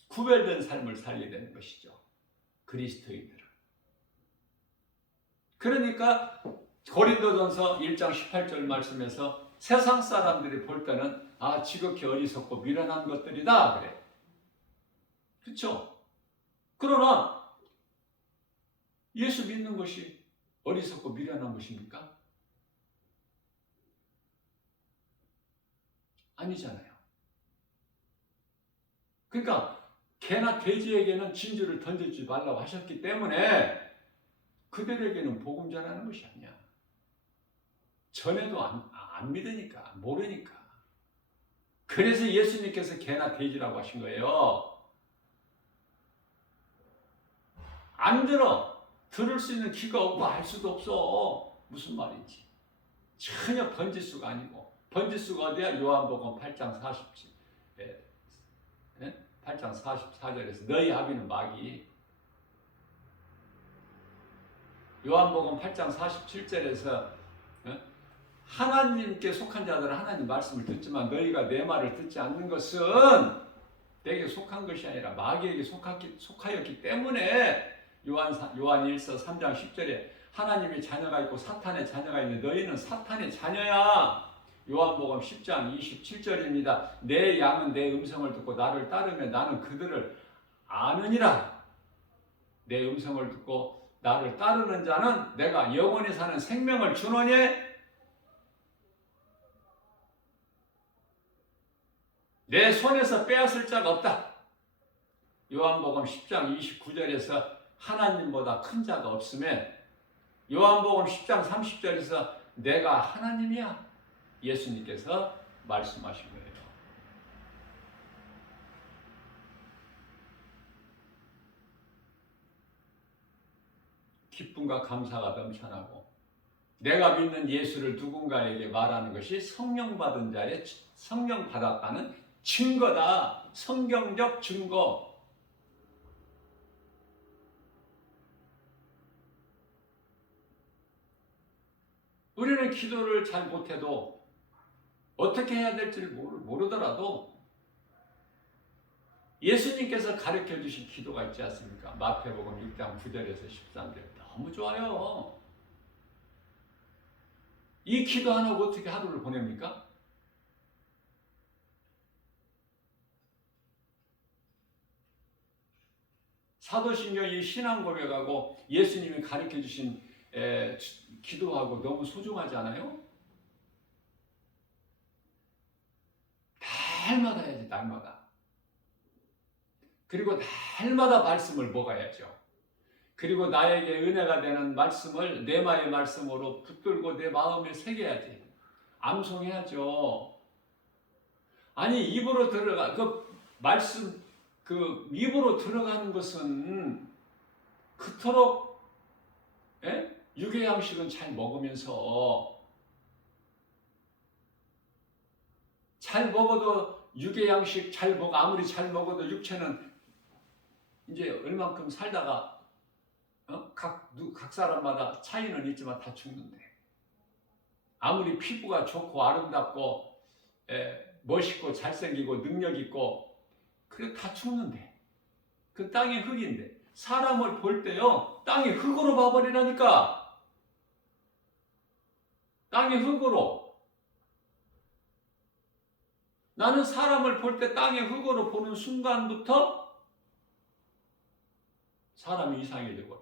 구별된 삶을 살게 되는 것이죠. 그리스도인들은. 그러니까 고린도전서 1장 18절 말씀에서 세상 사람들이 볼 때는 지극히 어리석고 미련한 것들이다 그래. 그렇죠? 그러나 예수 믿는 것이 어리석고 미련한 것입니까? 아니잖아요. 그러니까 개나 돼지에게는 진주를 던지지 말라고 하셨기 때문에 그들에게는 복음 전하는 것이 아니야. 전에도 안 믿으니까, 모르니까. 그래서 예수님께서 개나 돼지라고 하신 거예요. 안 들어. 들을 수 있는 귀가 없고 알 수도 없어. 무슨 말인지. 전혀 번지수가 아니고. 번지수가 어디야? 요한복음 8장 8장 44절에서 너희 아비는 마귀. 요한복음 8장 47절에서 하나님께 속한 자들은 하나님 말씀을 듣지만 너희가 내 말을 듣지 않는 것은 내게 속한 것이 아니라 마귀에게 속하였기 때문에 요한 1서 3장 10절에 하나님의 자녀가 있고 사탄의 자녀가 있는데 너희는 사탄의 자녀야. 요한복음 10장 27절입니다. 내 양은 내 음성을 듣고 나를 따르면 나는 그들을 아느니라. 내 음성을 듣고 나를 따르는 자는 내가 영원히 사는 생명을 주노니 내 손에서 빼앗을 자가 없다. 요한복음 10장 29절에서 하나님보다 큰 자가 없음에 요한복음 10장 30절에서 내가 하나님이야. 예수님께서 말씀하신 거예요. 기쁨과 감사가 넘쳐나고 내가 믿는 예수를 누군가에게 말하는 것이 성령 받은 자의 성령 받았다는 증거다. 성경적 증거. 우리는 기도를 잘 못해도 어떻게 해야 될지 모르더라도 예수님께서 가르쳐 주신 기도가 있지 않습니까? 마태복음 6장 9절에서 13절. 너무 좋아요. 이 기도 안 하고 어떻게 하루를 보냅니까? 사도신경이 신앙 고백하고 예수님이 가르쳐 주신 기도하고 너무 소중하지 않아요? 날마다 해야지, 날마다. 그리고 날마다 말씀을 먹어야죠. 그리고 나에게 은혜가 되는 말씀을 내마의 말씀으로 붙들고 내 마음에 새겨야지. 암송해야죠. 아니, 입으로 들어가, 말씀, 입으로 들어가는 것은 그토록, 육의 양식은 잘 먹으면서, 잘 먹어도 육의 양식 잘 먹어, 아무리 잘 먹어도 육체는 이제 얼만큼 살다가 각 사람마다 차이는 있지만 다 죽는데, 아무리 피부가 좋고 아름답고 멋있고 잘생기고 능력 있고 그래 다 죽는데, 그 땅이 흙인데 사람을 볼 때요 땅이 흙으로 봐버리라니까. 땅이 흙으로. 나는 사람을 볼 때 땅의 흙으로 보는 순간부터 사람이 이상해져 버려.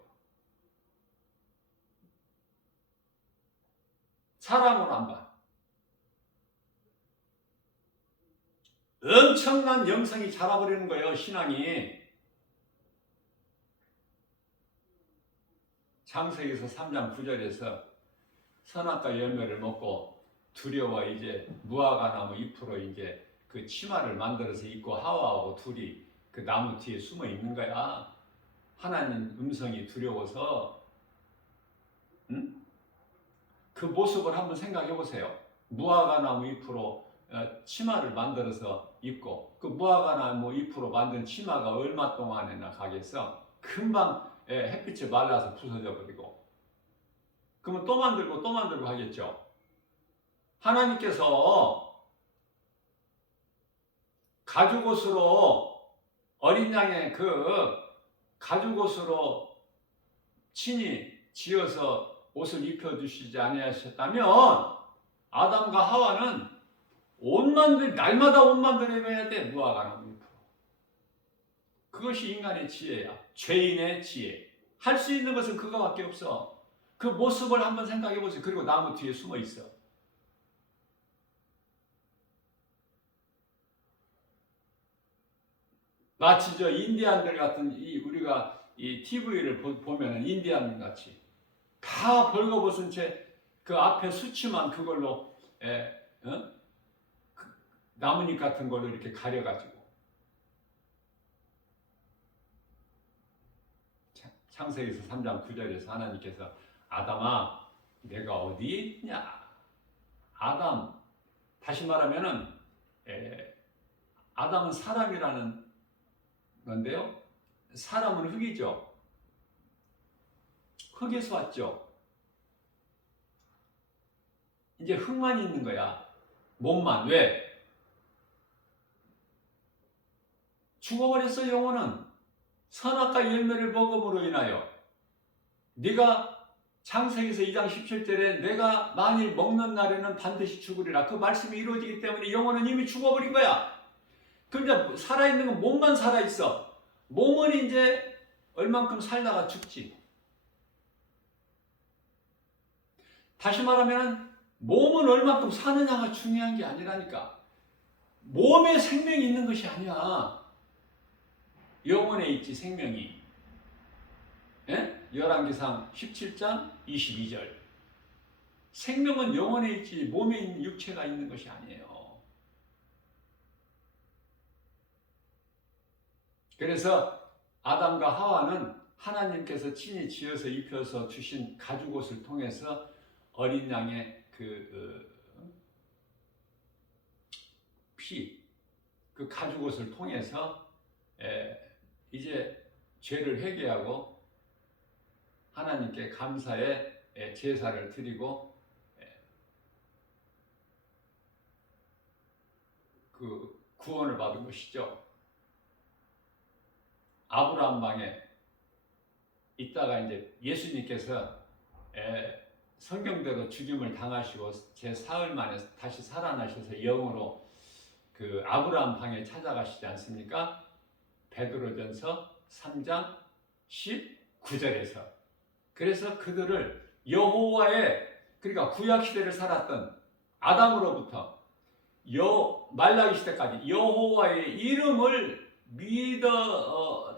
사람으로 안 봐. 엄청난 영성이 자라버리는 거예요, 신앙이. 창세기서 3장 9절에서 선악과 열매를 먹고 두려워 이제 무화과 나무 잎으로 이제 그 치마를 만들어서 입고 하와하고 둘이 그 나무 뒤에 숨어 있는 거야. 하나님 음성이 두려워서. 응? 그 모습을 한번 생각해 보세요. 무화과 나무 잎으로 치마를 만들어서 입고 그 무화과 나무 잎으로 만든 치마가 얼마 동안이나 가겠어? 금방 햇빛에 말라서 부서져 버리고. 그러면 또 만들고 또 만들고 하겠죠. 하나님께서 가죽옷으로 어린 양의 그 가죽옷으로 친히 지어서 옷을 입혀주시지 아니하셨다면 아담과 하와는 날마다 옷 만들어야 돼. 무화과 나무 잎으로. 그것이 인간의 지혜야. 죄인의 지혜. 할 수 있는 것은 그거밖에 없어. 그 모습을 한번 생각해 보세요. 그리고 나무 뒤에 숨어 있어. 마치 저 인디안들 같은 우리가 이 TV를 보면은 인디안 같이 다 벌거벗은 채 그 앞에 수치만 그걸로 나뭇잎 같은 걸로 이렇게 가려가지고. 창세기서 3장 9절에서 하나님께서 아담아 내가 어디 있냐. 아담, 다시 말하면은 아담은 사람이라는 건데요, 사람은 흙이죠. 흙에서 왔죠. 이제 흙만 있는 거야. 몸만. 왜? 죽어버렸어. 영혼은 선악과 열매를 먹음으로 인하여. 네가 창세기서 2장 17절에 내가 만일 먹는 날에는 반드시 죽으리라. 그 말씀이 이루어지기 때문에 영혼은 이미 죽어버린 거야. 그러니까 살아있는 건 몸만 살아있어. 몸은 이제 얼만큼 살다가 죽지. 다시 말하면 몸은 얼만큼 사느냐가 중요한 게 아니라니까. 몸에 생명이 있는 것이 아니야. 영혼에 있지, 생명이. 열왕기상 17장 22절. 생명은 영혼에 있지 몸에 있는 육체가 있는 것이 아니에요. 그래서 아담과 하와는 하나님께서 친히 지어서 입혀서 주신 가죽옷을 통해서 어린 양의 그 가죽옷을 통해서 이제 죄를 회개하고 하나님께 감사의 제사를 드리고 그 구원을 받은 것이죠. 아브라함 방에 있다가 이제 예수님께서 성경대로 죽임을 당하시고 제 사흘 만에 다시 살아나셔서 영으로 그 아브라함 방에 찾아가시지 않습니까? 베드로전서 3장 19절에서. 그래서 그들을 여호와의, 그러니까 구약 시대를 살았던 아담으로부터 말라기 시대까지 여호와의 이름을 믿고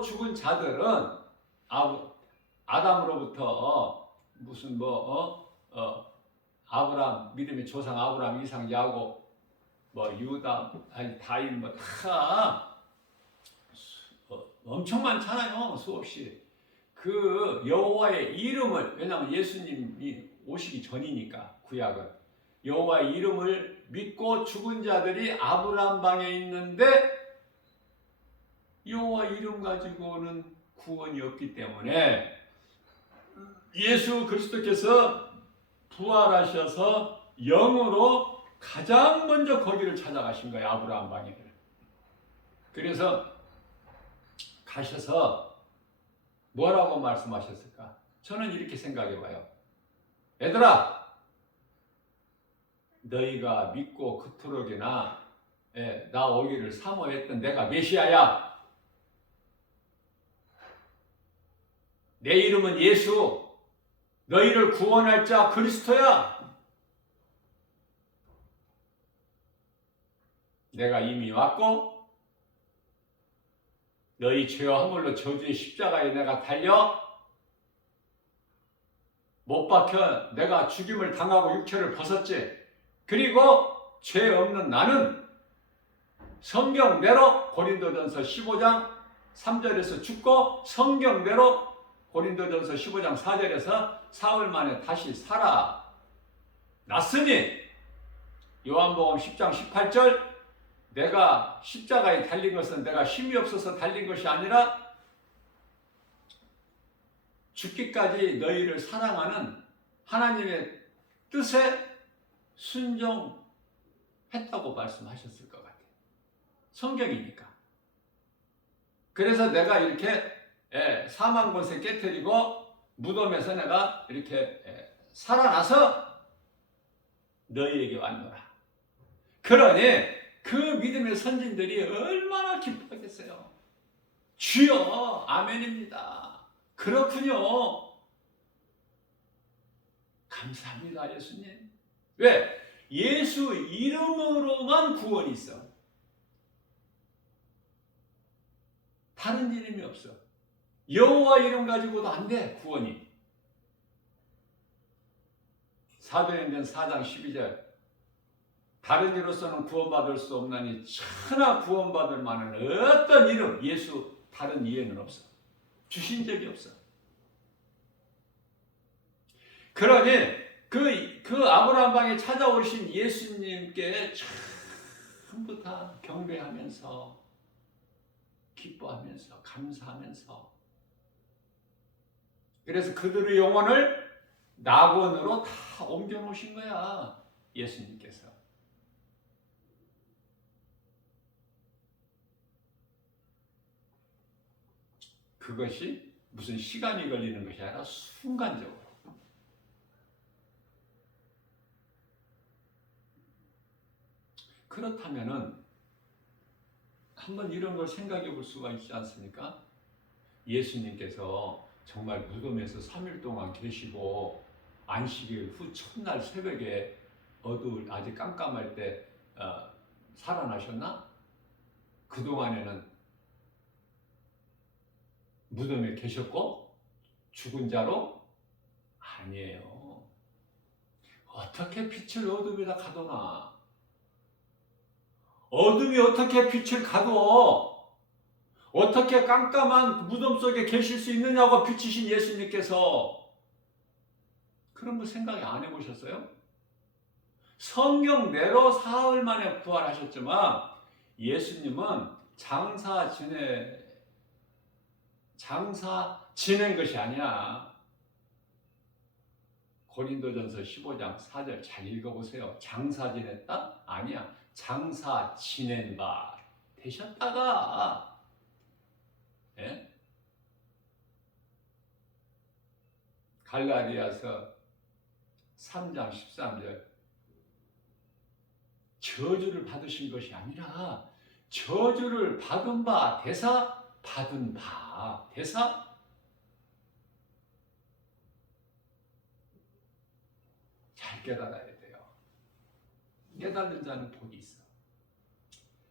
죽은 자들은 아담으로부터 무슨 아브라함, 믿음의 조상 아브라함, 이삭, 야곱, 유다, 다인 다 엄청 많잖아요. 수없이. 그 여호와의 이름을, 왜냐하면 예수님이 오시기 전이니까 구약은 여호와의 이름을 믿고 죽은 자들이 아브라함 방에 있는데 여호와 이름 가지고는 구원이 없기 때문에 예수 그리스도께서 부활하셔서 영으로 가장 먼저 거기를 찾아가신 거예요. 아브라함 방에. 그래서 가셔서 뭐라고 말씀하셨을까? 저는 이렇게 생각해 봐요. 얘들아, 너희가 믿고 그토록이나 나 오기를 사모했던 내가 메시아야. 내 이름은 예수. 너희를 구원할 자 그리스도야. 내가 이미 왔고 너희 죄와 허물로 저주의 십자가에 내가 달려 못 박혀 내가 죽임을 당하고 육체를 벗었지. 그리고 죄 없는 나는 성경대로 고린도전서 15장 3절에서 죽고 성경대로 고린도전서 15장 4절에서 사흘 만에 다시 살아났으니 요한복음 10장 18절 내가 십자가에 달린 것은 내가 힘이 없어서 달린 것이 아니라 죽기까지 너희를 사랑하는 하나님의 뜻에 순종했다고 말씀하셨을 것 같아요. 성경이니까. 그래서 내가 이렇게 사망 권세 깨뜨리고 무덤에서 내가 이렇게 살아나서 너희에게 왔노라. 그러니 그 믿음의 선진들이 얼마나 기뻐하겠어요. 주여, 아멘입니다. 그렇군요. 감사합니다, 예수님. 왜? 예수 이름으로만 구원이 있어. 다른 이름이 없어. 여호와 이름 가지고도 안 돼, 구원이. 사도행전 4장 12절 다른 이로서는 구원받을 수 없나니 천하 구원받을 만한 어떤 이름, 예수 다른 이해는 없어. 주신 적이 없어. 그러니 그 아브라함 방에 찾아오신 예수님께 전부 다 경배하면서 기뻐하면서 감사하면서 그래서 그들의 영혼을 낙원으로 다 옮겨 놓으신 거야. 예수님께서. 그것이 무슨 시간이 걸리는 것이 아니라 순간적으로. 그렇다면은 한번 이런 걸 생각해 볼 수가 있지 않습니까? 예수님께서 정말 무덤에서 3일 동안 계시고 안식일 후 첫날 새벽에 어두울 아직 깜깜할 때 살아나셨나? 그동안에는 무덤에 계셨고 죽은 자로? 아니에요. 어떻게 빛을 어둠에다 가둬놔? 어둠이 어떻게 빛을 가둬? 어떻게 깜깜한 무덤 속에 계실 수 있느냐고 비추신 예수님께서 그런 거 생각 안 해보셨어요? 성령 내로 사흘 만에 부활하셨지만 예수님은 장사 지낸 것이 아니야. 고린도전서 15장 4절 잘 읽어보세요. 장사 지냈다? 아니야. 장사 지낸 바 되셨다가, 예? 갈라디아서 3장 13절 저주를 받으신 것이 아니라 저주를 받은 바 대사 받은 바 대사 잘 깨달아야 돼요. 깨달은 자는 복이 있어.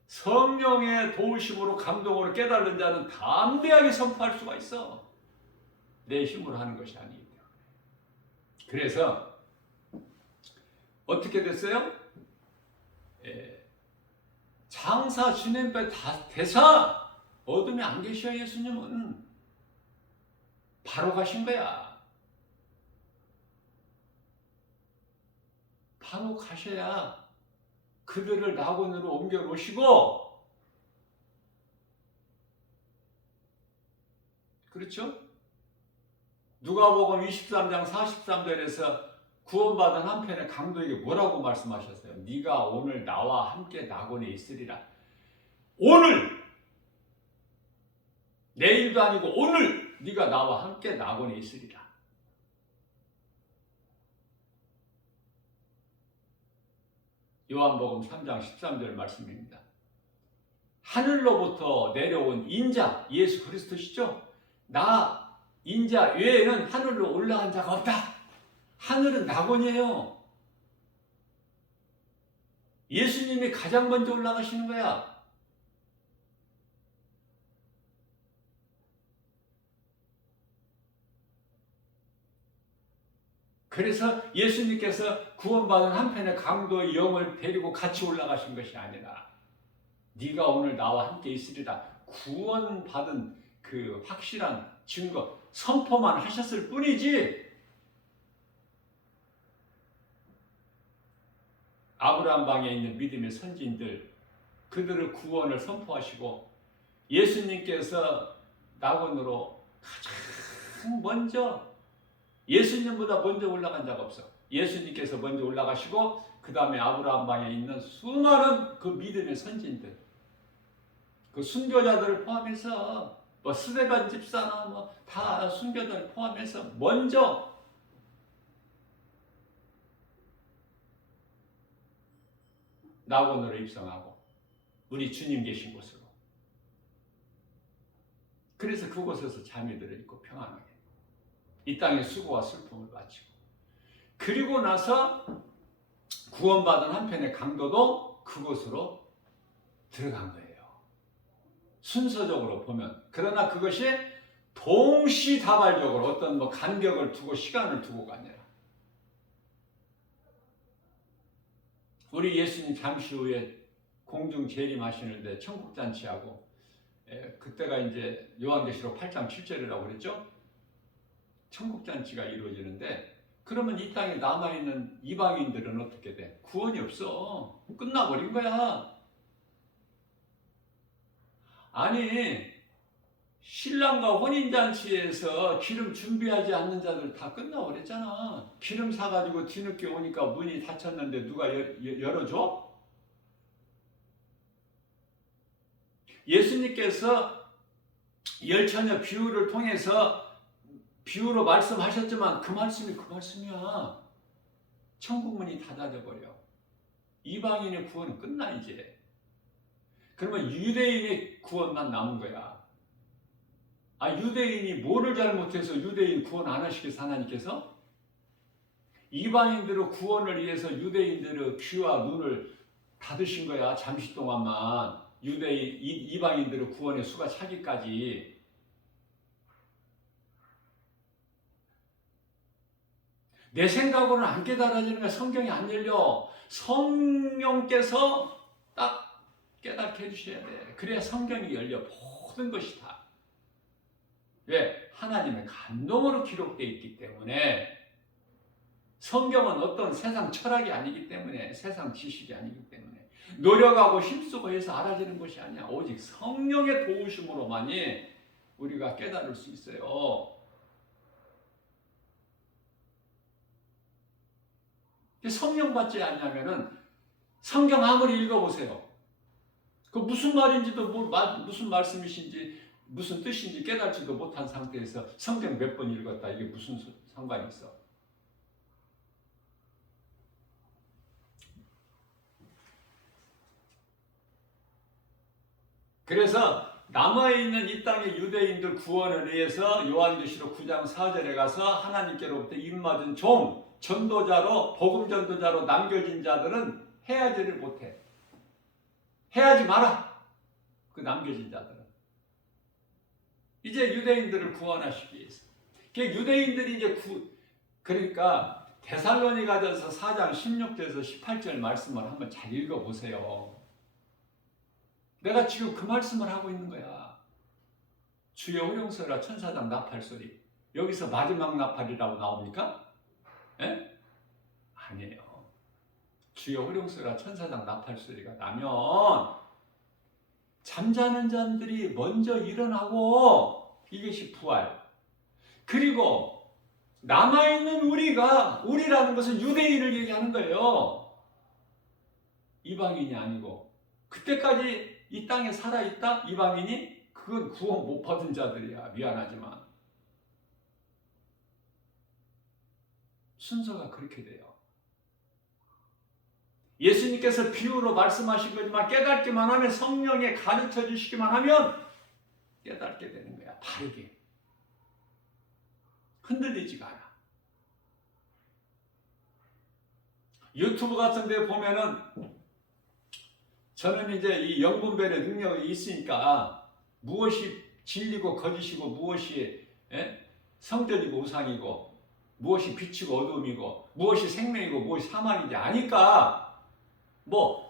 성령의 도우심으로 감동으로 깨달은 자는 담대하게 선포할 수가 있어. 내 힘으로 하는 것이 아니기 때문에. 그래서 어떻게 됐어요? 장사 지낸 바 대사 어둠에 안 계셔. 예수님은 바로 가신 거야. 바로 가셔야 그들을 낙원으로 옮겨 놓으시고, 그렇죠? 누가복음 23장 43절에서 구원받은 한편의 강도에게 뭐라고 말씀하셨어요? 네가 오늘 나와 함께 낙원에 있으리라. 오늘! 내일도 아니고 오늘 네가 나와 함께 낙원에 있으리라. 요한복음 3장 13절 말씀입니다. 하늘로부터 내려온 인자 예수 그리스도시죠? 나 인자 외에는 하늘로 올라간 자가 없다. 하늘은 낙원이에요. 예수님이 가장 먼저 올라가시는 거야. 그래서 예수님께서 구원받은 한편의 강도의 영을 데리고 같이 올라가신 것이 아니라 네가 오늘 나와 함께 있으리라. 구원받은 그 확실한 증거, 선포만 하셨을 뿐이지 아브라함 방에 있는 믿음의 선지인들, 그들을 구원을 선포하시고 예수님께서 낙원으로 가장 먼저, 예수님보다 먼저 올라간 자가 없어. 예수님께서 먼저 올라가시고 그 다음에 아브라함 방에 있는 수많은 그 믿음의 선지인들, 그 순교자들을 포함해서 뭐 스데반 집사나 뭐 다 순교자를 포함해서 먼저 낙원으로 입성하고 우리 주님 계신 곳으로. 그래서 그곳에서 잠이 들어있고 평안하게 이 땅의 수고와 슬픔을 마치고, 그리고 나서 구원받은 한편의 강도도 그곳으로 들어간 거예요. 순서적으로 보면. 그러나 그것이 동시다발적으로 어떤 뭐 간격을 두고 시간을 두고가 아니라, 우리 예수님 잠시 후에 공중 재림하시는데 천국잔치하고, 그때가 이제 요한계시록 8장 7절이라고 그랬죠? 천국잔치가 이루어지는데, 그러면 이 땅에 남아있는 이방인들은 어떻게 돼? 구원이 없어. 끝나버린 거야. 아니, 신랑과 혼인잔치에서 기름 준비하지 않는 자들 다 끝나버렸잖아. 기름 사가지고 뒤늦게 오니까 문이 닫혔는데 누가 열어줘? 예수님께서 열처녀 비유를 통해서 비유로 말씀하셨지만 그 말씀이 그 말씀이야. 천국 문이 닫아져 버려. 이방인의 구원은 끝나 이제. 그러면 유대인의 구원만 남은 거야. 아, 유대인이 뭐를 잘못해서 유대인 구원 안 하시겠어, 하나님께서? 이방인들의 구원을 위해서 유대인들의 귀와 눈을 닫으신 거야. 잠시 동안만. 이방인들의 구원의 수가 차기까지. 내 생각으로는 안 깨달아지는 거야. 성경이 안 열려. 성령께서 딱 깨닫게 해주셔야 돼. 그래야 성경이 열려. 모든 것이 다. 왜? 하나님의 감동으로 기록되어 있기 때문에. 성경은 어떤 세상 철학이 아니기 때문에, 세상 지식이 아니기 때문에, 노력하고 힘쓰고 해서 알아지는 것이 아니야. 오직 성령의 도우심으로만이 우리가 깨달을 수 있어요. 성령 받지 않냐면은 성경 아무리 읽어보세요. 그 무슨 말인지도 무슨 말씀이신지 무슨 뜻인지 깨닫지도 못한 상태에서 성경 몇 번 읽었다 이게 무슨 상관이 있어? 그래서 남아있는 이 땅의 유대인들 구원을 위해서 요한계시록 9장 4절에 가서 하나님께로부터 입맞은 종, 전도자로 복음 전도자로 남겨진 자들은 해야지를 못해. 해야지 마라. 그 남겨진 자들은. 이제 유대인들을 구원하시기 위해서. 유대인들이 이제 그러니까 데살로니가전서 4장 16절에서 18절 말씀을 한번 잘 읽어보세요. 내가 지금 그 말씀을 하고 있는 거야. 주의 호령서라 천사장 나팔소리. 여기서 마지막 나팔이라고 나옵니까? 에? 아니에요. 주의 호령서라 천사장 나팔소리가 나면 잠자는 자들이 먼저 일어나고 이것이 부활. 그리고 남아있는 우리라는 것은 유대인을 얘기하는 거예요. 이방인이 아니고. 그때까지 이 땅에 살아있다? 이방인이? 그건 구원 못 받은 자들이야. 미안하지만. 순서가 그렇게 돼요. 예수님께서 비유로 말씀하신 거지만 깨닫기만 하면 성령에 가르쳐 주시기만 하면 깨닫게 되는 거야. 바르게. 흔들리지가 않아. 유튜브 같은 데 보면은 저는 이제 이 영분별의 능력이 있으니까 무엇이 진리고 거짓이고 무엇이 성전이고 우상이고 무엇이 빛이고 어둠이고 무엇이 생명이고 무엇이 사망인지 아니까 뭐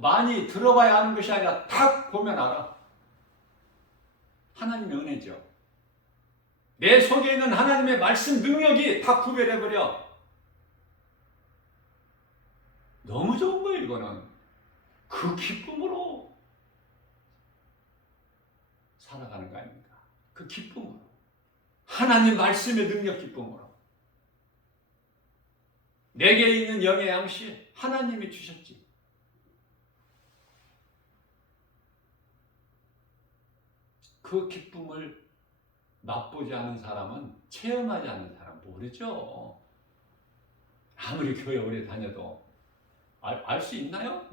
많이 들어봐야 하는 것이 아니라 딱 보면 알아. 하나님의 은혜죠. 내 속에 있는 하나님의 말씀 능력이 다 구별해버려. 너무 좋은 거예요, 이거는. 그 기쁨으로 살아가는 거 아닙니까? 그 기쁨으로. 하나님 말씀의 능력 기쁨으로. 내게 있는 영의 양식 하나님이 주셨지. 그 기쁨을 맛보지 않은 사람은, 체험하지 않은 사람은 모르죠. 아무리 교회 오래 다녀도 알 수 있나요?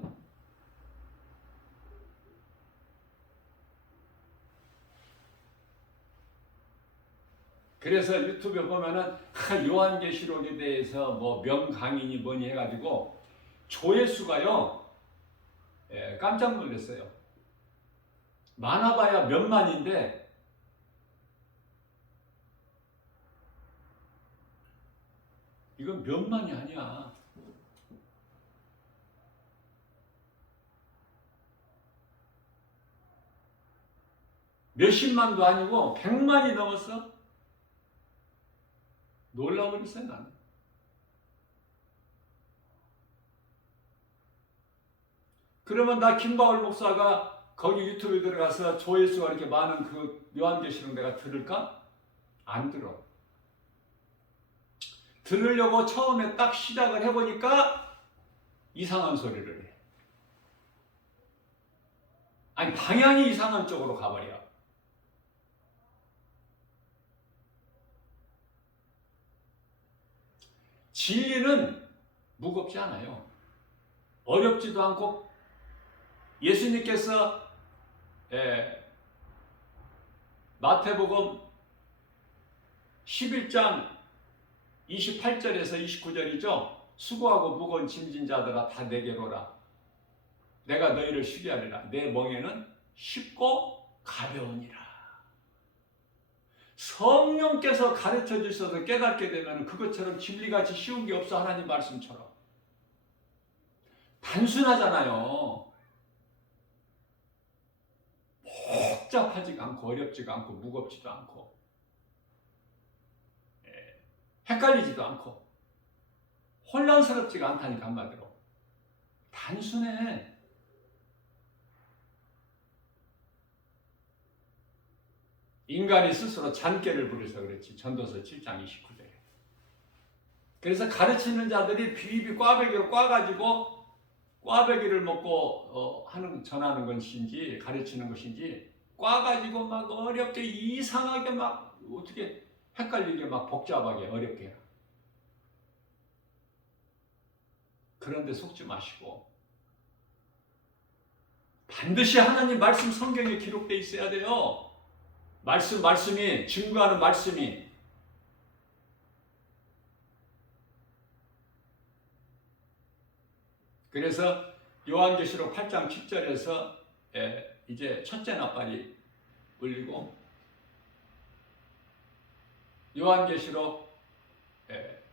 그래서 유튜브에 보면은 요한계시록에 대해서 뭐 명강의니 뭐니 해가지고 조회수가요, 깜짝 놀랐어요. 많아봐야 몇만인데 이건 몇만이 아니야. 몇십만도 아니고 100만이 넘었어. 놀라버렸어요, 나는. 그러면 나 김바울 목사가 거기 유튜브에 들어가서 조회수가 이렇게 많은 그 요한계시록 내가 들을까? 안 들어. 들으려고 처음에 딱 시작을 해보니까 이상한 소리를 해. 아니, 방향이 이상한 쪽으로 가버려. 진리는 무겁지 않아요. 어렵지도 않고 예수님께서 마태복음 11장 28절에서 29절이죠. 수고하고 무거운 짐진 자들아 다 내게로 오라. 내가 너희를 쉬게 하리라. 내 멍에는 쉽고 가벼우니라. 성령께서 가르쳐 주셔서 깨닫게 되면 그것처럼 진리같이 쉬운 게 없어. 하나님 말씀처럼 단순하잖아요. 복잡하지가 않고 어렵지가 않고 무겁지도 않고 헷갈리지도 않고 혼란스럽지가 않다니까. 한마디로 단순해. 인간이 스스로 잔꾀를 부려서 그렇지. 전도서 7장 29절에. 그래서 가르치는 자들이 비비 꽈배기로 꽈가지고 꽈배기를 먹고 전하는 것인지 가르치는 것인지 꽈가지고 막 어렵게 이상하게 막 어떻게 헷갈리게 막 복잡하게 어렵게. 그런데 속지 마시고 반드시 하나님 말씀 성경에 기록되어 있어야 돼요. 말씀이 증거하는 말씀이. 그래서 요한계시록 8장 10절에서 이제 첫째 나팔이 울리고 요한계시록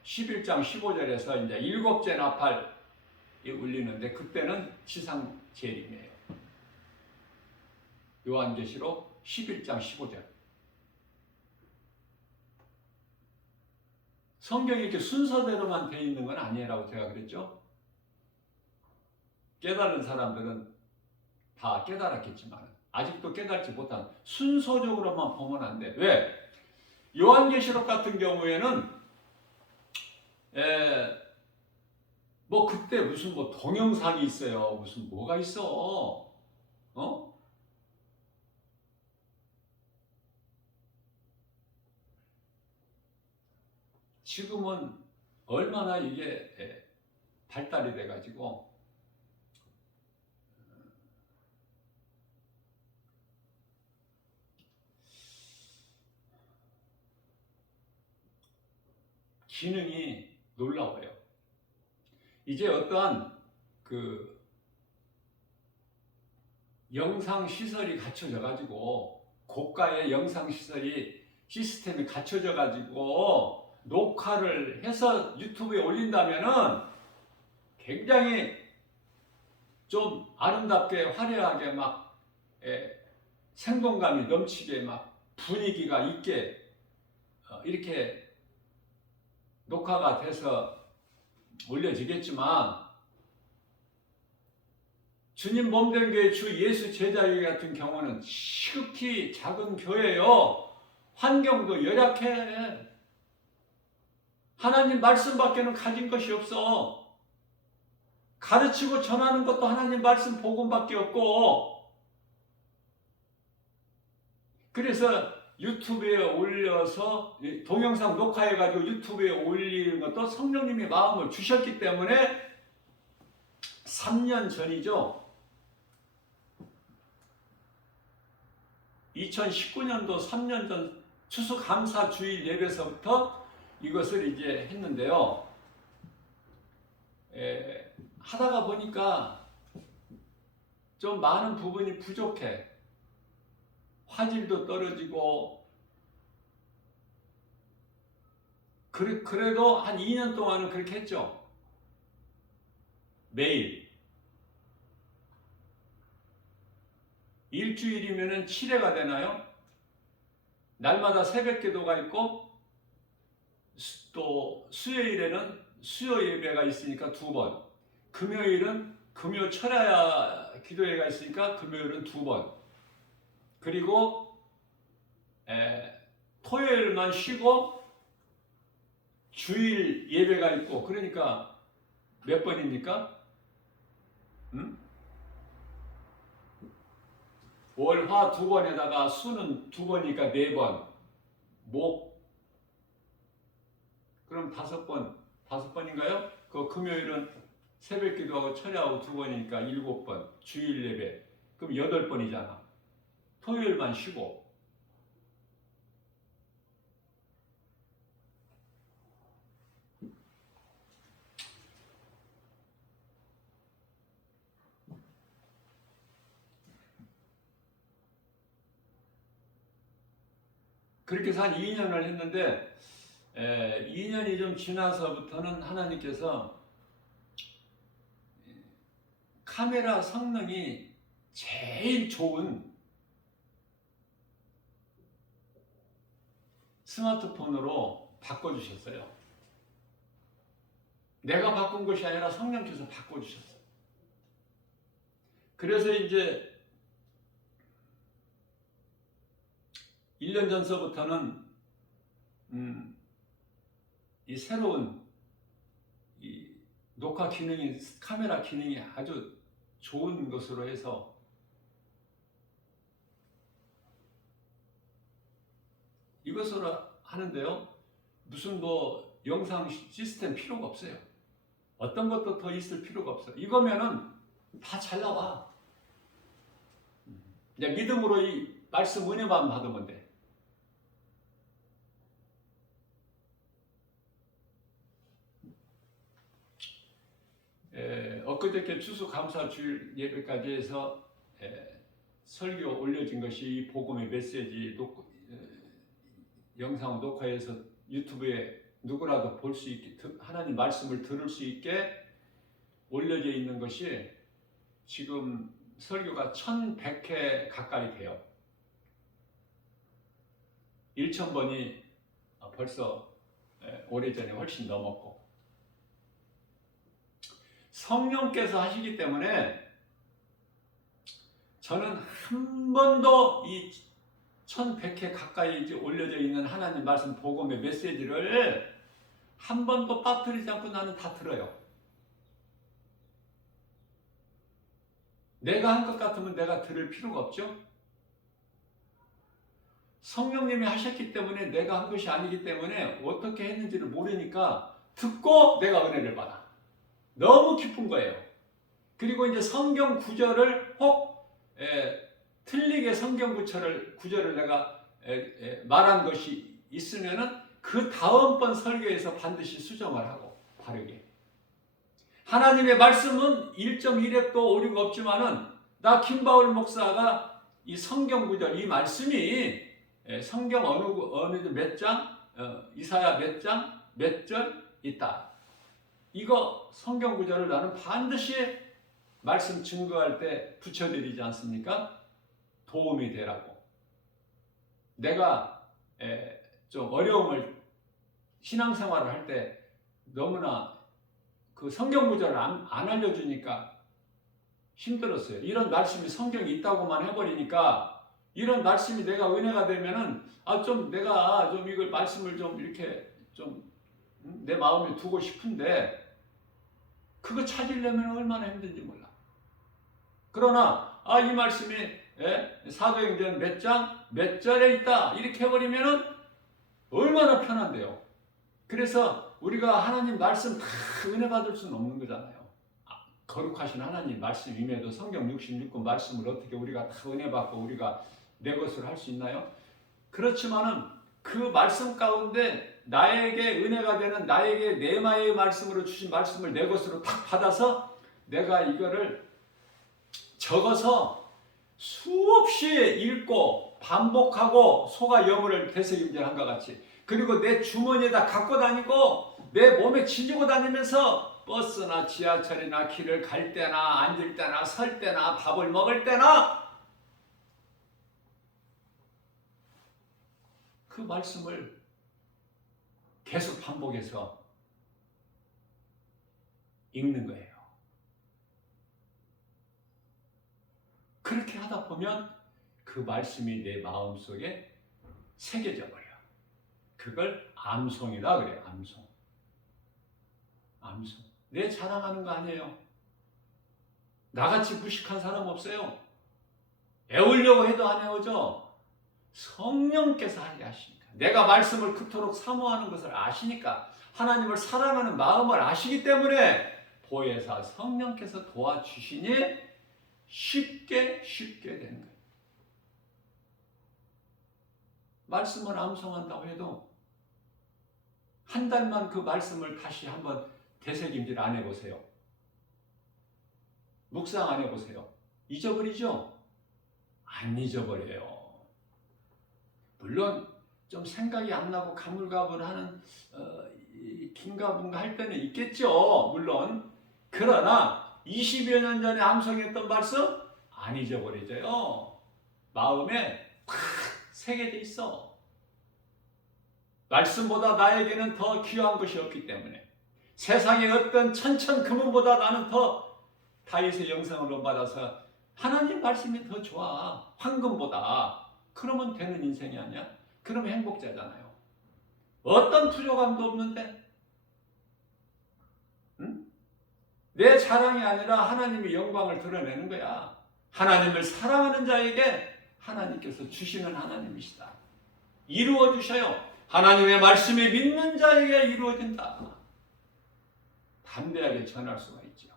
11장 15절에서 이제 일곱째 나팔이 울리는데 그때는 지상재림이에요. 요한계시록 11장 15절. 성경이 이렇게 순서대로만 되어 있는 건 아니라고 제가 그랬죠. 깨달은 사람들은 다 깨달았겠지만 아직도 깨달지 못한 순서적으로만 보면 안 돼. 왜? 요한계시록 같은 경우에는 뭐 그때 무슨 뭐 동영상이 있어요. 무슨 뭐가 있어? 지금은 얼마나 이게 발달이 돼가지고 기능이 놀라워요. 이제 어떠한 그 영상 시설이 갖춰져 가지고 고가의 영상 시스템이 갖춰져 가지고 녹화를 해서 유튜브에 올린다면은 굉장히 좀 아름답게 화려하게 막 생동감이 넘치게 막 분위기가 있게 이렇게 녹화가 돼서 올려지겠지만 주님 몸된 교회 주 예수 제자교회 같은 경우는 시극히 작은 교회요. 환경도 열악해. 하나님 말씀밖에는 가진 것이 없어. 가르치고 전하는 것도 하나님 말씀 복음밖에 없고. 그래서 유튜브에 올려서 동영상 녹화해가지고 유튜브에 올리는 것도 성령님이 마음을 주셨기 때문에 3년 전이죠. 2019년도 3년 전 추수감사 주일 예배서부터 이것을 이제 했는데요. 하다가 보니까 좀 많은 부분이 부족해. 화질도 떨어지고 그래도 한 2년 동안은 그렇게 했죠. 매일 일주일이면은 7회가 되나요? 날마다 새벽 기도가 있고 또 수요일에는 수요 예배가 있으니까 2번, 금요일은 금요 철야 기도회가 있으니까 금요일은 2번, 그리고 토요일만 쉬고 주일 예배가 있고, 그러니까 몇 번입니까? 월, 화 2번에다가 수는 2번이니까 4번, 목 그럼 5번인가요? 그 금요일은 새벽 기도하고 철야하고 2번이니까 7번, 주일 예배 그럼 8번이잖아. 토요일만 쉬고. 그렇게 해서 한 2년을 했는데 2년이 좀 지나서부터는 하나님께서 카메라 성능이 제일 좋은 스마트폰으로 바꿔주셨어요. 내가 바꾼 것이 아니라 성령께서 바꿔주셨어요. 그래서 이제 1년 전서부터는 이 새로운 이 녹화 기능이, 카메라 기능이 아주 좋은 것으로 해서 이것으로 하는데요, 무슨 뭐 영상 시스템 필요가 없어요. 어떤 것도 더 있을 필요가 없어요. 이거면은 다 잘 나와. 이제 믿음으로 이 말씀 은혜만 받으면 돼. 엊그저께 추수감사주일 예배까지 해서 설교 올려진 것이 이 복음의 메시지 영상 녹화해서 유튜브에 누구라도 볼 수 있게, 하나님 말씀을 들을 수 있게 올려져 있는 것이 지금 설교가 1100회 가까이 돼요. 1000번이 벌써 오래전에 훨씬 넘었고, 성령께서 하시기 때문에 저는 한 번도 이 1100회 가까이 올려져 있는 하나님 말씀 복음의 메시지를 한 번도 빠뜨리지 않고 나는 다 들어요. 내가 한 것 같으면 내가 들을 필요가 없죠. 성령님이 하셨기 때문에 내가 한 것이 아니기 때문에 어떻게 했는지를 모르니까 듣고 내가 은혜를 받아. 너무 기쁜 거예요. 그리고 이제 성경 구절을 혹 틀리게 성경 구절을 내가 말한 것이 있으면은 그 다음번 설교에서 반드시 수정을 하고 바르게. 하나님의 말씀은 1.1획도 오류가 없지만은 나 김바울 목사가 이 성경 구절, 이 말씀이 성경 어느 몇 장, 이사야 몇 장, 몇 절 있다. 이거 성경 구절을 나는 반드시 말씀 증거할 때 붙여드리지 않습니까? 도움이 되라고. 내가 좀 어려움을 신앙생활을 할 때 너무나 그 성경 구절을 안 알려주니까 힘들었어요. 이런 말씀이 성경에 있다고만 해버리니까 이런 말씀이 내가 은혜가 되면은 좀 내가 좀 이걸 말씀을 좀 이렇게 좀 내 마음에 두고 싶은데 그거 찾으려면 얼마나 힘든지 몰라. 그러나 이 말씀이 사도행전 몇 장, 몇 절에 있다 이렇게 해버리면은 얼마나 편한데요. 그래서 우리가 하나님 말씀 다 은혜 받을 수는 없는 거잖아요. 거룩하신 하나님 말씀임에도 성경 66권 말씀을 어떻게 우리가 다 은혜 받고 우리가 내 것으로 할 수 있나요? 그렇지만은 그 말씀 가운데 나에게 은혜가 되는 나에게 내마의 말씀으로 주신 말씀을 내 것으로 딱 받아서 내가 이거를 적어서 수없이 읽고 반복하고 소가 여물을 되새김질한것 같이, 그리고 내 주머니에다 갖고 다니고 내 몸에 지니고 다니면서 버스나 지하철이나 길을 갈 때나 앉을 때나 설 때나 밥을 먹을 때나 그 말씀을 계속 반복해서 읽는 거예요. 그렇게 하다 보면 그 말씀이 내 마음속에 새겨져 버려. 그걸 암송이라 그래요. 암송. 암송. 내 자랑하는 거 아니에요. 나같이 무식한 사람 없어요. 애우려고 해도 안 애우죠. 성령께서 하게 하시니까. 내가 말씀을 그토록 사모하는 것을 아시니까, 하나님을 사랑하는 마음을 아시기 때문에 보혜사 성령께서 도와주시니 쉽게 되는 거예요. 말씀을 암송한다고 해도 한 달만 그 말씀을 다시 한번 되새김질 안 해보세요. 묵상 안 해보세요. 잊어버리죠? 안 잊어버려요. 물론 좀 생각이 안 나고 가물가물하는 긴가분가 할 때는 있겠죠. 물론. 그러나 20여 년 전에 암송했던 말씀 안 잊어버리져요. 마음에 탁 새겨져 있어. 말씀보다 나에게는 더 귀한 것이 없기 때문에 세상의 어떤 천천금은보다 나는 더 다윗의 영성을 본받아서 하나님 말씀이 더 좋아. 황금보다. 그러면 되는 인생이 아니야? 그러면 행복자잖아요. 어떤 부족함도 없는데, 응? 내 자랑이 아니라 하나님의 영광을 드러내는 거야. 하나님을 사랑하는 자에게 하나님께서 주시는 하나님이시다. 이루어 주셔요. 하나님의 말씀이 믿는 자에게 이루어진다. 담대하게 전할 수가 있죠.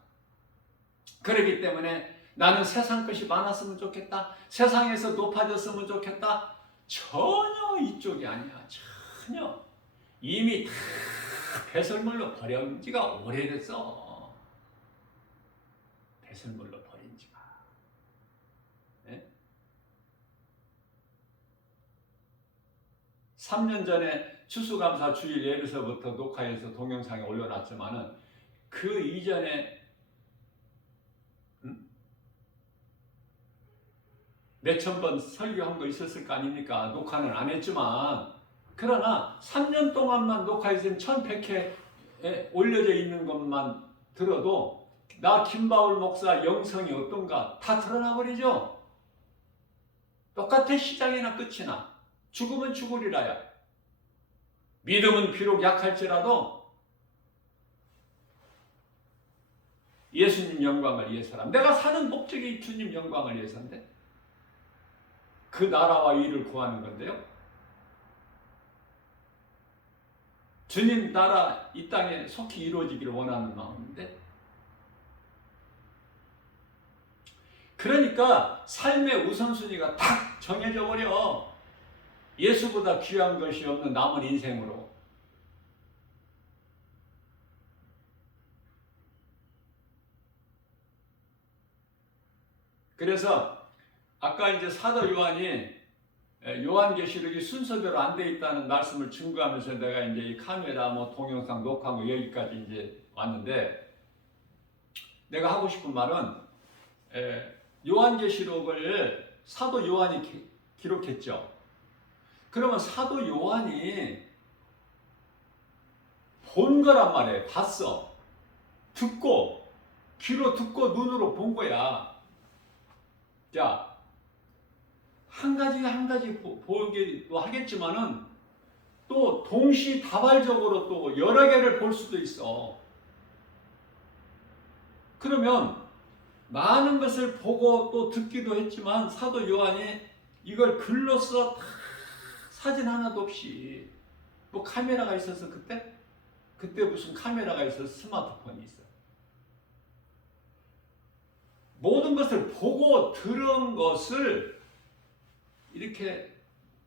그렇기 때문에 나는 세상 것이 많았으면 좋겠다. 세상에서 높아졌으면 좋겠다. 전혀 이쪽이 아니야. 전혀. 이미 다 배설물로 버린 지가 오래됐어. 배설물로 버린 지가. 네? 3년 전에 추수감사 주일 예배서부터 녹화해서 동영상에 올려놨지만은 그 이전에 몇천 번 설교한 거 있었을 거 아닙니까? 녹화는 안 했지만 그러나 3년 동안만 녹화해서 1100회에 올려져 있는 것만 들어도 나 김바울 목사 영성이 어떤가 다 드러나 버리죠. 똑같아. 시작이나 끝이나 죽으면 죽으리라야. 믿음은 비록 약할지라도 예수님 영광을 위해서라. 내가 사는 목적이 주님 영광을 위해서인데 그 나라와 일을 구하는 건데요. 주님 나라 이 땅에 속히 이루어지기를 원하는 마음인데 그러니까 삶의 우선순위가 딱 정해져 버려. 예수보다 귀한 것이 없는 남은 인생으로. 그래서 아까 이제 사도 요한이 요한계시록이 순서대로 안 돼 있다는 말씀을 증거하면서 내가 이제 이 카메라 뭐 동영상 녹화 뭐 여기까지 이제 왔는데 내가 하고 싶은 말은 요한계시록을 사도 요한이 기록했죠. 그러면 사도 요한이 본 거란 말이에요. 봤어. 듣고 귀로 듣고 눈으로 본 거야. 자, 한 가지 보기도 하겠지만은 또 동시다발적으로 또 여러 개를 볼 수도 있어. 그러면 많은 것을 보고 또 듣기도 했지만 사도 요한이 이걸 글로써 다 사진 하나도 없이 뭐 카메라가 있어서 그때 무슨 카메라가 있어서 스마트폰이 있어. 모든 것을 보고 들은 것을 이렇게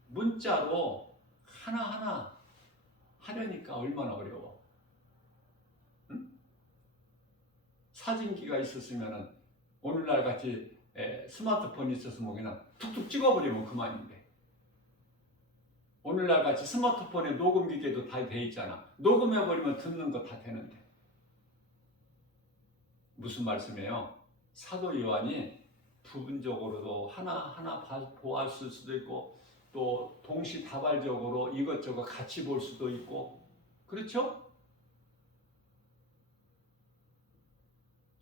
문자로 하나하나 하려니까 얼마나 어려워. 응? 사진기가 있었으면 오늘날 같이 스마트폰이 있어서 뭐 그냥 툭툭 찍어버리면 그만인데 오늘날 같이 스마트폰에 녹음 기계도 다 돼 있잖아. 녹음해버리면 듣는 거 다 되는데 무슨 말씀이에요? 사도 요한이 부분적으로도 하나하나 보았을 수도 있고 또 동시다발적으로 이것저것 같이 볼 수도 있고 그렇죠?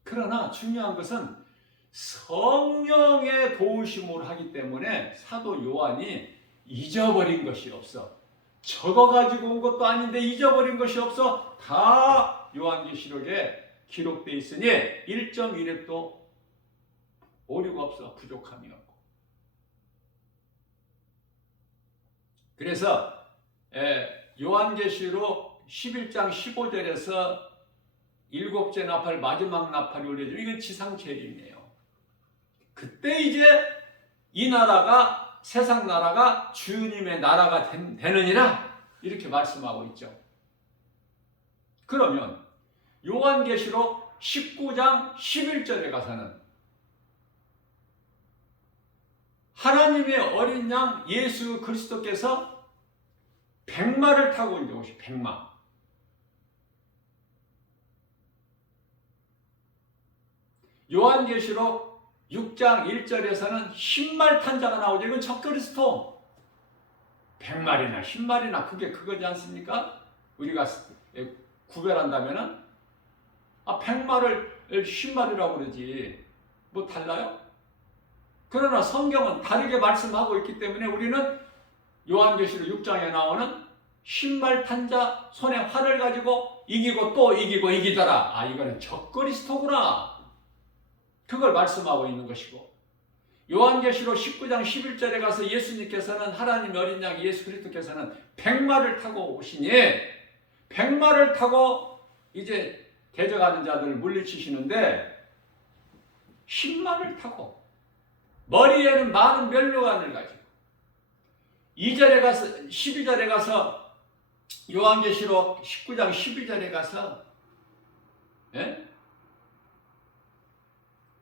그러나 중요한 것은 성령의 도우심으로 하기 때문에 사도 요한이 잊어버린 것이 없어. 적어가지고 온 것도 아닌데 잊어버린 것이 없어. 다 요한계시록에 기록되어 있으니 1.1획도 오류가 없어. 부족함이 없고. 그래서 요한계시록 11장 15절에서 일곱째 나팔 마지막 나팔이 울려지고 이건 지상체림이에요. 그때 이제 이 나라가 세상 나라가 주님의 나라가 되느니라 이렇게 말씀하고 있죠. 그러면 요한계시록 19장 11절에 가서는 하나님의 어린 양 예수 그리스도께서 백마를 타고 이제 오시 백마. 요한계시록 6장 1절에서는 흰말 탄 자가 나오죠. 이건 적그리스도. 100마리나 10마리나 그거지 않습니까? 우리가 구별한다면은 100마리를 10마리라고 그러지 뭐 달라요? 그러나 성경은 다르게 말씀하고 있기 때문에 우리는 요한계시록 6장에 나오는 신발 탄 자 손에 활을 가지고 이기고 또 이기고 이기더라. 이거는 적그리스도구나. 그걸 말씀하고 있는 것이고, 요한계시록 19장 11절에 가서 예수님께서는 하나님 어린 양 예수 그리스도께서는 백마를 타고 오시니 백마를 타고 이제 대적하는 자들을 물리치시는데 신마를 타고 머리에는 많은 면류관을 가지고 2절에 가서 12절에 가서 요한계시록 19장 12절에 가서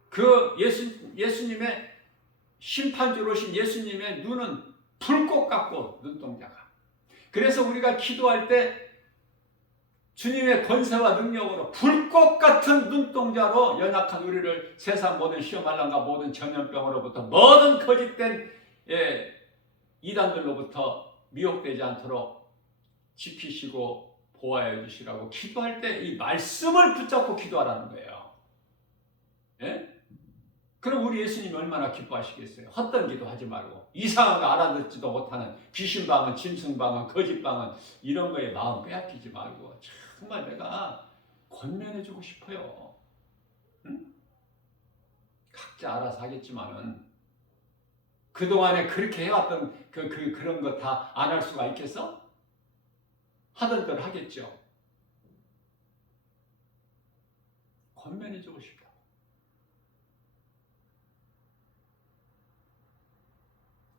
그 예수님의 심판주로 오신 예수님의 눈은 불꽃 같고 눈동자가. 그래서 우리가 기도할 때 주님의 권세와 능력으로 불꽃 같은 눈동자로 연약한 우리를 세상 모든 시험할랑과 모든 전염병으로부터 모든 거짓된 이단들로부터 미혹되지 않도록 지키시고 보호하여 주시라고 기도할 때 이 말씀을 붙잡고 기도하라는 거예요. 예? 그럼 우리 예수님이 얼마나 기뻐하시겠어요? 헛된 기도하지 말고 이상한 거 알아듣지도 못하는 귀신방언, 짐승방언, 거짓방언 이런 거에 마음 빼앗기지 말고 정말 내가 권면해주고 싶어요. 응? 각자 알아서 하겠지만은 그동안에 그렇게 해왔던 그런 거 다 안 할 수가 있겠어? 하던 대로 하겠죠. 권면해주고 싶어.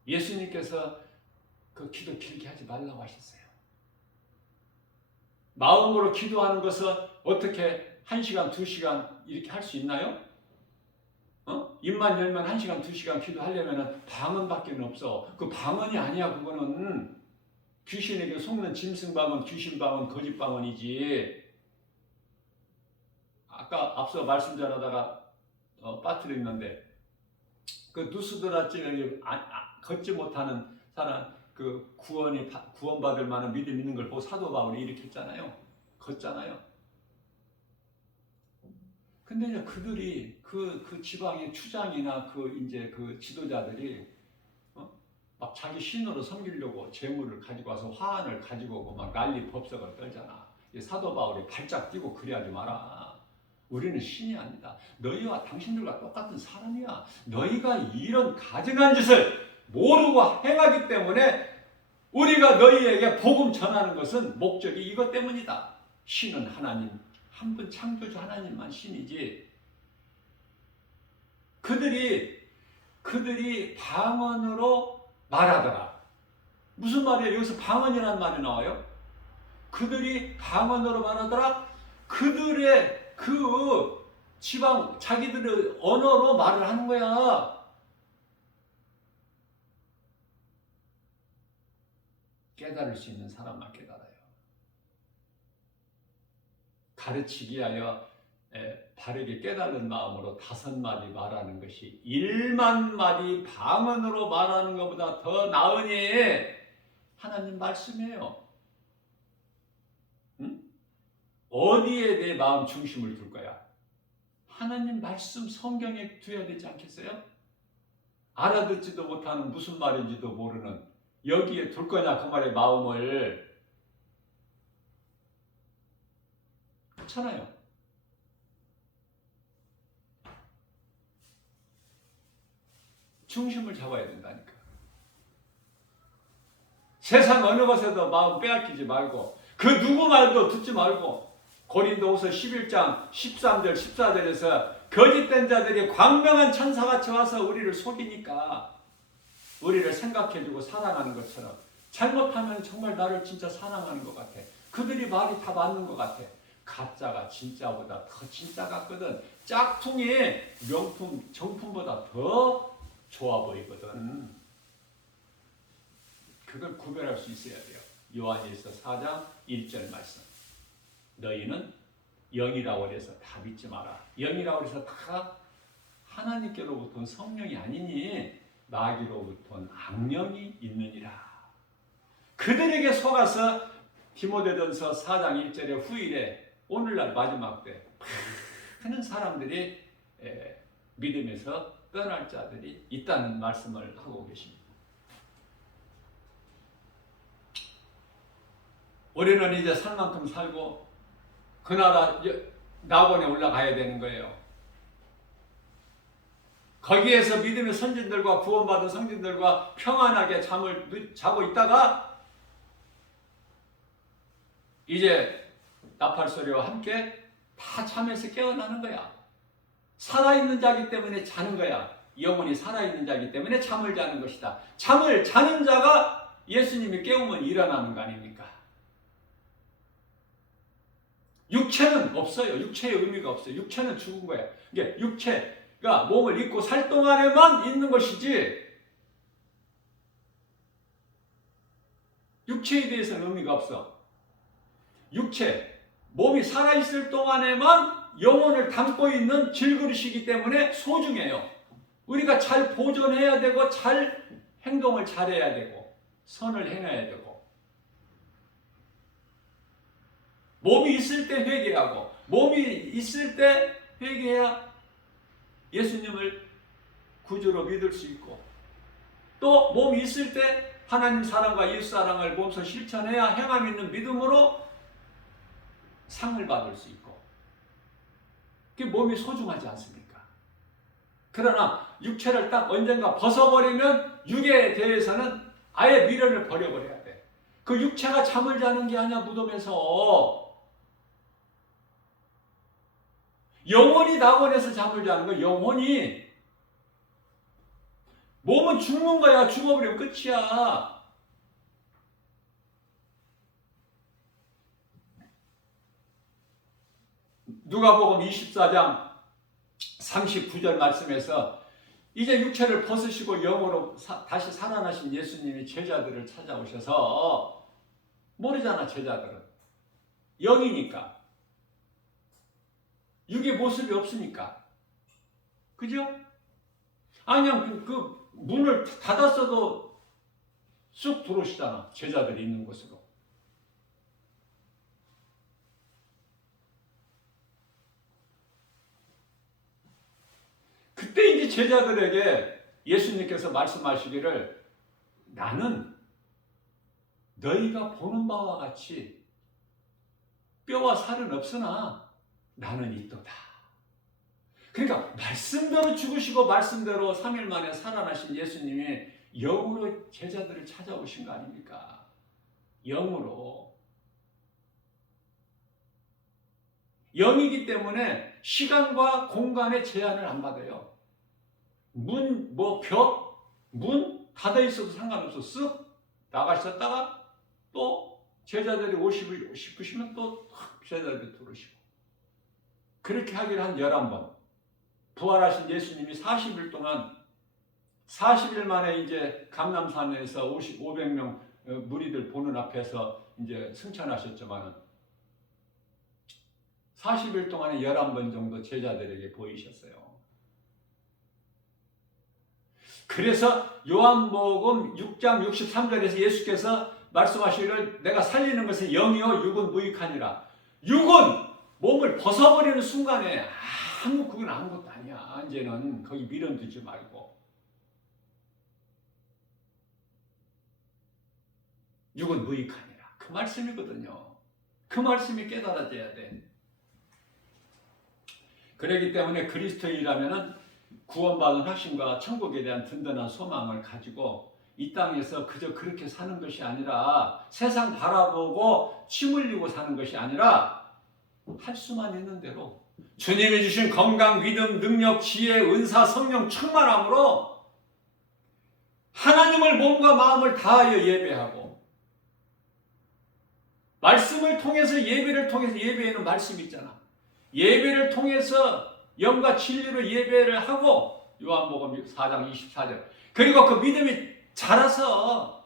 예수님께서 그 기도 길게 하지 말라고 하셨어요. 마음으로 기도하는 것은 어떻게 1시간, 2시간 이렇게 할 수 있나요? 입만 열면 1시간, 2시간 기도하려면 방언밖에 없어. 그 방언이 아니야. 그거는 귀신에게 속는 짐승방언, 귀신방언, 거짓방언이지. 아까 앞서 말씀 전하다가 빠뜨렸는데 그 누스드라쯤에 걷지 못하는 사람 그 구원받을 만한 믿음 있는 걸 보고 사도 바울이 이렇게 했잖아요. 걷잖아요. 근데 이제 그들이 그 지방의 추장이나 이제 그 지도자들이 막 자기 신으로 섬기려고 재물을 가지고 와서 화환을 가지고 오고 막 난리 법석을 떨잖아. 사도 바울이 발작 뛰고 그래하지 마라. 우리는 신이 아니다. 너희와 당신들과 똑같은 사람이야. 너희가 이런 가증한 짓을 모르고 행하기 때문에 우리가 너희에게 복음 전하는 것은 목적이 이것 때문이다. 신은 하나님, 한 분 창조주 하나님만 신이지. 그들이 방언으로 말하더라. 무슨 말이에요? 여기서 방언이라는 말이 나와요. 그들이 방언으로 말하더라. 그들의 그 지방 자기들의 언어로 말을 하는 거야. 깨달을 수 있는 사람만 깨달아요. 가르치기 위하여 바르게 깨달은 마음으로 5마디 말하는 것이 1만 마디 방언으로 말하는 것보다 더 나으니 하나님 말씀이에요. 응? 어디에 내 마음 중심을 둘 거야? 하나님 말씀 성경에 두어야 되지 않겠어요? 알아듣지도 못하는 무슨 말인지도 모르는 여기에 둘 거냐 그 말의 마음을. 그렇잖아요. 중심을 잡아야 된다니까. 세상 어느 것에도 마음 빼앗기지 말고 그 누구 말도 듣지 말고 고린도후서 11장 13절 14절에서 거짓된 자들이 광명한 천사같이 와서 우리를 속이니까 우리를 생각해주고 사랑하는 것처럼 잘못하면 정말 나를 진짜 사랑하는 것 같아. 그들이 말이 다 맞는 것 같아. 가짜가 진짜보다 더 진짜 같거든. 짝퉁이 명품 정품보다 더 좋아 보이거든. 그걸 구별할 수 있어야 돼요. 요한일서 4장 1절 말씀. 너희는 영이라고 해서 다 믿지 마라. 영이라고 해서 다 하나님께로부터 성령이 아니니 마귀로부터 악령이 있느니라. 그들에게 속아서 디모데전서 4장 1절의 후일에 오늘날 마지막 때 많은 사람들이 믿음에서 떠날 자들이 있다는 말씀을 하고 계십니다. 우리는 이제 살 만큼 살고 그 나라 낙원에 올라가야 되는 거예요. 거기에서 믿음의 선진들과 구원받은 성진들과 평안하게 잠을 자고 있다가 이제 나팔소리와 함께 다 잠에서 깨어나는 거야. 살아있는 자기 때문에 자는 거야. 영혼이 살아있는 자기 때문에 잠을 자는 것이다. 잠을 자는 자가 예수님이 깨우면 일어나는 거 아닙니까? 육체는 없어요. 육체의 의미가 없어요. 육체는 죽은 거야. 이게 육체가 몸을 입고 살 동안에만 있는 것이지 육체에 대해서는 의미가 없어. 육체, 몸이 살아있을 동안에만 영혼을 담고 있는 질그릇이기 때문에 소중해요. 우리가 잘 보존해야 되고 잘 행동을 잘해야 되고 선을 행해야 되고 몸이 있을 때 회개하고 몸이 있을 때 회개해야 예수님을 구주로 믿을 수 있고 또 몸이 있을 때 하나님 사랑과 예수 사랑을 몸소 실천해야 행함 있는 믿음으로 상을 받을 수 있고 그게 몸이 소중하지 않습니까? 그러나 육체를 딱 언젠가 벗어버리면 육에 대해서는 아예 미련을 버려버려야 돼. 그 육체가 잠을 자는 게 아니야. 무덤에서 영혼이 낙원에서 잠을 자는 거야. 영혼이. 몸은 죽는 거야. 죽어버리면 끝이야. 누가복음 24장 39절 말씀에서 이제 육체를 벗으시고 영으로 다시 살아나신 예수님이 제자들을 찾아오셔서 모르잖아. 제자들은 영이니까 육의 모습이 없으니까 그죠? 아니야 그 문을 닫았어도 쑥 들어오시잖아. 제자들이 있는 곳으로. 그때 이제 제자들에게 예수님께서 말씀하시기를 나는 너희가 보는 바와 같이 뼈와 살은 없으나 나는 있도다. 그러니까 말씀대로 죽으시고 말씀대로 3일 만에 살아나신 예수님이 영으로 제자들을 찾아오신 거 아닙니까? 영으로. 영이기 때문에 시간과 공간의 제한을 안 받아요. 문 닫아 있어도 상관없어. 쓱 나가셨다가 또 제자들이 오시고 싶으시면 또 제자들이 들어오시고. 그렇게 하기를 한 11번. 부활하신 예수님이 40일 동안 40일 만에 이제 감람산에서 500명 무리들 보는 앞에서 이제 승천하셨지만은 40일 동안에 11번 정도 제자들에게 보이셨어요. 그래서 요한복음 6장 63절에서 예수께서 말씀하시기를 내가 살리는 것은 영이요 육은 무익하니라. 육은 몸을 벗어버리는 순간에 그건 아무것도 아니야. 이제는 거기 미련 두지 말고. 육은 무익하니라. 그 말씀이거든요. 그 말씀이 깨달아져야 돼. 그렇기 때문에 그리스도인이라면은 구원받은 확신과 천국에 대한 든든한 소망을 가지고 이 땅에서 그저 그렇게 사는 것이 아니라 세상 바라보고 침 흘리고 사는 것이 아니라 할 수만 있는 대로 주님이 주신 건강, 믿음, 능력, 지혜, 은사, 성령 충만함으로 하나님을 몸과 마음을 다하여 예배하고 말씀을 통해서 예배에는 말씀이 있잖아. 예배를 통해서 영과 진리로 예배를 하고 요한복음 4장 24절 그리고 그 믿음이 자라서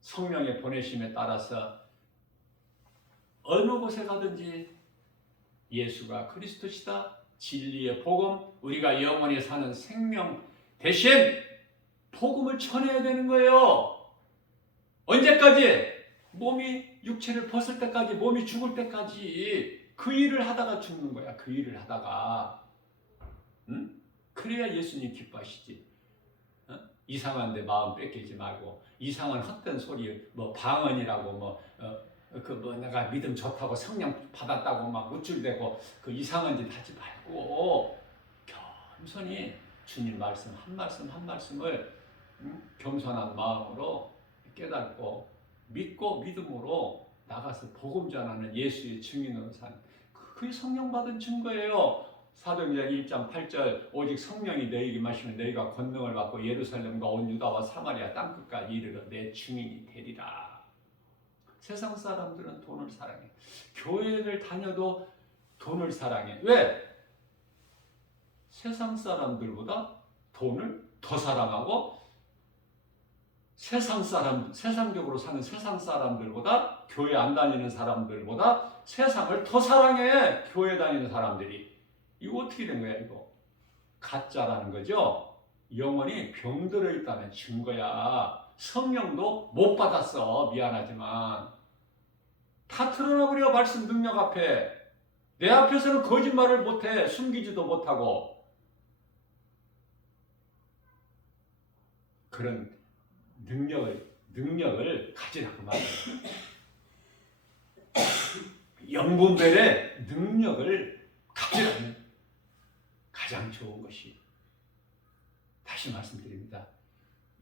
성령의 보내심에 따라서 어느 곳에 가든지 예수가 그리스도시다 진리의 복음 우리가 영원히 사는 생명 대신 복음을 전해야 되는 거예요. 언제까지? 몸이 육체를 벗을 때까지, 몸이 죽을 때까지 그 일을 하다가 죽는 거야. 그 일을 하다가. 응? 그래야 예수님 기뻐하시지. 어? 이상한데 마음 뺏기지 말고, 이상한 헛된 소리, 뭐 방언이라고 내가 믿음 좋다고 성령 받았다고 막 우쭐대고 그 이상한 짓 하지 말고 겸손히 주님 말씀 한 말씀 한 말씀을 겸손한 마음으로 깨닫고 믿고 믿음으로 나가서 복음 전하는 예수의 증인으로 사는 그게 성령 받은 증거예요. 사도행전 1장 8절 오직 성령이 너희에게 임하시면 너희가 권능을 받고 예루살렘과 온 유다와 사마리아 땅끝까지 이르러 내 증인이 되리라. 세상 사람들은 돈을 사랑해. 교회를 다녀도 돈을 사랑해. 왜? 세상 사람들보다 돈을 더 사랑하고 세상적으로 사는 세상 사람들보다 교회 안 다니는 사람들보다 세상을 더 사랑해. 교회 다니는 사람들이. 이거 어떻게 된 거야 이거? 가짜라는 거죠. 영혼이 병들어 있다는 증거야. 성령도 못 받았어. 미안하지만 다 드러나버려. 말씀 능력 앞에. 내 앞에서는 거짓말을 못해. 숨기지도 못하고. 그런 능력을 가지라고 말해요. 영분별의 능력을 가지라는 가장 좋은 것이, 다시 말씀드립니다,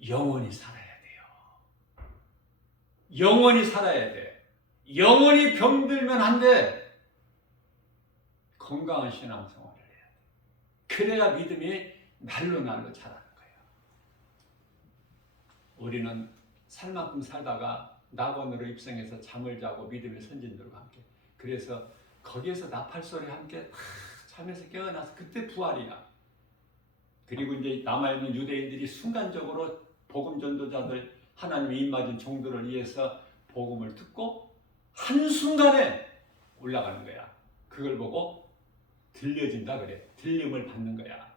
영원히 살아야 돼요. 영원히 살아야 돼. 영원히 병들면 안 돼. 건강한 신앙생활을 해야 돼. 그래야 믿음이 날로 자라는 거예요. 우리는 살 만큼 살다가 낙원으로 입성해서 잠을 자고 믿음의 선진들과 함께, 그래서 거기에서 나팔소리 함께 잠에서 깨어나서 그때 부활이야. 그리고 이제 남아있는 유대인들이 순간적으로 복음 전도자들, 하나님의 입맞은 종들을 위해서 복음을 듣고 한순간에 올라가는 거야. 그걸 보고 들려진다 그래. 들림을 받는 거야.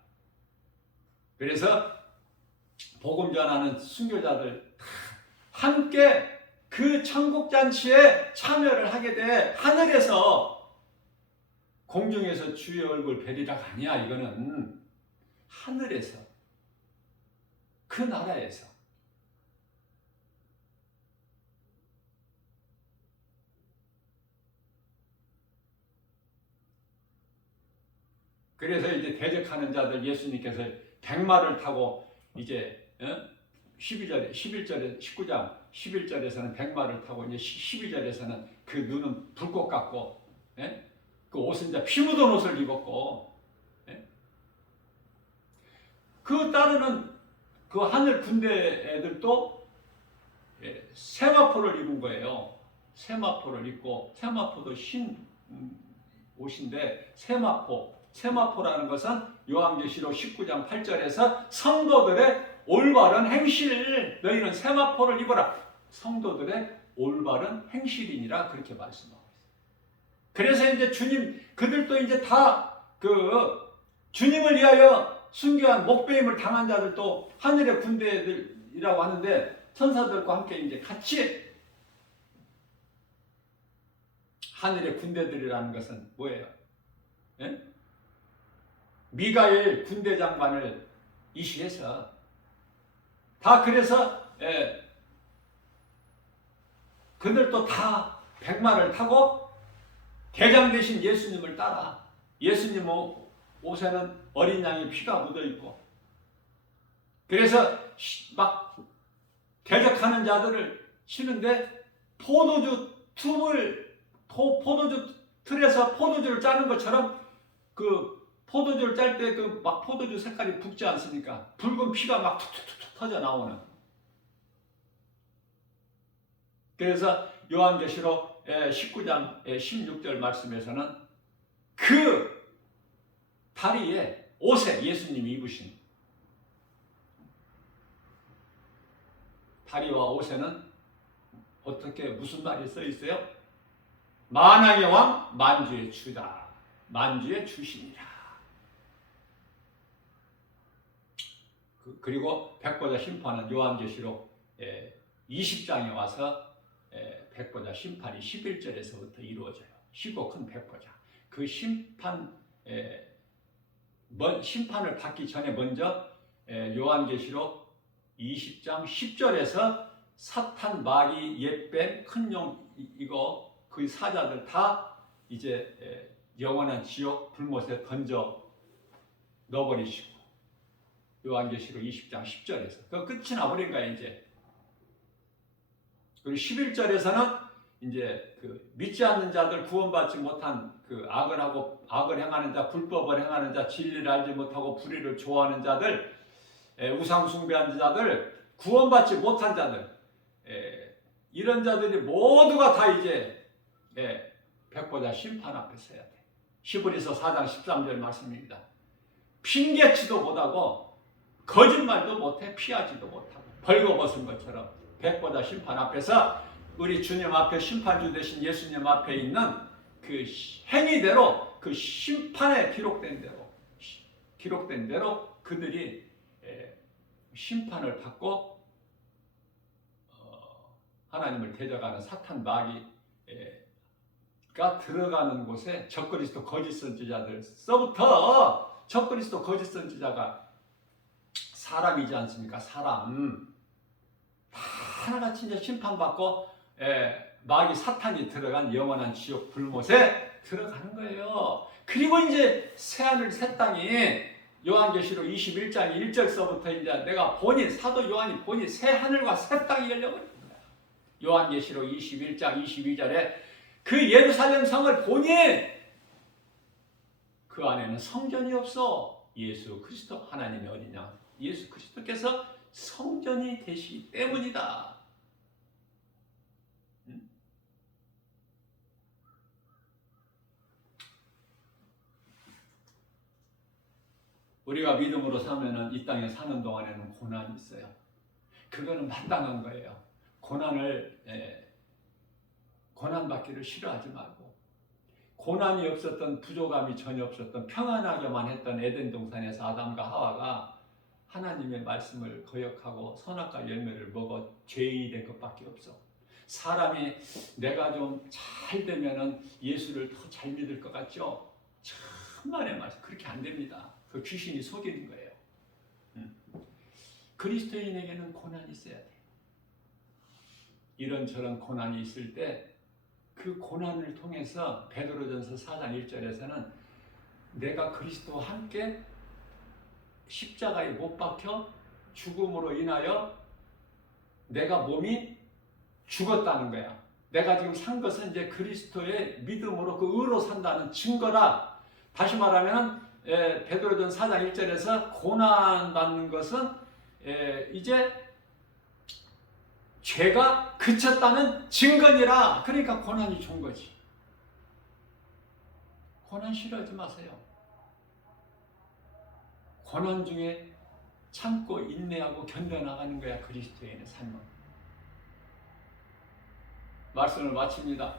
그래서 복음 전하는 순교자들 함께 그 천국잔치에 참여를 하게 돼. 하늘에서, 공중에서 주의 얼굴 뵈리라가 아니야. 이거는 하늘에서, 그 나라에서. 그래서 이제 대적하는 자들, 예수님께서 백마를 타고 이제 11절에 19장 11절에서는 백마를 타고, 이제 12절에서는 그 눈은 불꽃 같고, 그 옷은 이제 피 묻은 옷을 입었고, 그 따르는 그 하늘 군대 애들도 세마포를 입은 거예요. 세마포를 입고, 세마포도 흰 옷인데, 세마포라는 것은 요한계시록 19장 8절에서 성도들의 올바른 행실, 너희는 세마포를 입어라. 성도들의 올바른 행실이니라, 그렇게 말씀하고 있어요. 그래서 이제 주님, 그들도 이제 다 주님을 위하여 순교한 목배임을 당한 자들도 하늘의 군대들이라고 하는데, 천사들과 함께 이제 같이, 하늘의 군대들이라는 것은 뭐예요? 미가엘 군대 장관을 이시해서 다, 그래서 그들도 다 백마를 타고 대장 되신 예수님을 따라, 예수님 옷에는 어린 양의 피가 묻어 있고, 그래서 막 대적하는 자들을 치는데, 포도주 틀에서 포도주를 짜는 것처럼, 그 포도주를 짤 때 그 막 포도주 색깔이 붉지 않습니까? 붉은 피가 막 툭툭툭 터져 나오는. 그래서 요한계시록 19장 16절 말씀에서는 그 다리에, 옷에, 예수님이 입으신 다리와 옷에는 어떻게, 무슨 말이 써 있어요? 만왕의 왕, 만주의 주다. 만주의 주시니라. 그리고 백보자 심판은 요한계시록 20장에 와서 백보자 심판이 11절에서부터 이루어져요. 시고 큰 백보자. 그 심판을 받기 전에 먼저 요한계시록 20장 10절에서 사탄, 마귀, 옛뱀, 큰 용 이거 그 사자들 다 이제 영원한 지옥 불못에 던져 넣어버리시고 요한계시록 20장 10절에서 그 끝이 나버린 거야 이제. 그리고 11절에서는 이제 그 믿지 않는 자들 구원받지 못한 그 악을 행하는 자, 불법을 행하는 자, 진리를 알지 못하고 불의를 좋아하는 자들, 우상 숭배하는 자들, 구원받지 못한 자들, 이런 자들이 모두가 다 이제 백보자 심판 앞에 서야 돼. 히브리서 4장 13절 말씀입니다. 핑계치도 못하고 거짓말도 못해 피하지도 못하고 벌거벗은 것처럼 백보자 심판 앞에서 우리 주님 앞에 심판주 되신 예수님 앞에 있는 그 행위대로 그 심판에 기록된 대로 그들이 심판을 받고 하나님을 대적하는 사탄 마귀가 들어가는 곳에 적그리스도 거짓 선지자들서부터 적그리스도 거짓 선지자가 사람이지 않습니까? 사람 다 하나같이 이제 심판받고 마귀 사탄이 들어간 영원한 지옥 불못에 들어가는 거예요. 그리고 이제 새하늘 새 땅이 요한계시록 21장 1절서부터 이제 내가 본인 사도 요한이 본인 새 하늘과 새 땅이 열려버린 거야. 요한계시록 21장 22절에 그 예루살렘 성을 보니 그 안에는 성전이 없어. 예수 그리스도 하나님이 어디냐? 예수 그리스도께서 성전이 되시기 때문이다. 우리가 믿음으로 살면은 이 땅에 사는 동안에는 고난이 있어요. 그거는 마땅한 거예요. 고난받기를 싫어하지 말고 고난이 없었던 부족함이 전혀 없었던 평안하게만 했던 에덴 동산에서 아담과 하와가 하나님의 말씀을 거역하고 선악과 열매를 먹어 죄인이 된 것밖에 없어. 사람이 내가 좀 잘 되면은 예수를 더 잘 믿을 것 같죠? 천만의 말씀 그렇게 안 됩니다. 그 귀신이 속이는 거예요. 그리스도인에게는 고난이 있어야 돼. 이런저런 고난이 있을 때 그 고난을 통해서 베드로전서 4장 1절에서는 내가 그리스도와 함께 십자가에 못 박혀 죽음으로 인하여 내가 몸이 죽었다는 거야. 내가 지금 산 것은 이제 그리스도의 믿음으로 그 의로 산다는 증거다. 다시 말하면 베드로전 4장 1절에서 고난받는 것은 이제 죄가 그쳤다는 증거니라. 그러니까 고난이 좋은 거지. 고난 싫어하지 마세요. 고난 중에 참고 인내하고 견뎌나가는 거야 그리스도인의 삶은. 말씀을 마칩니다.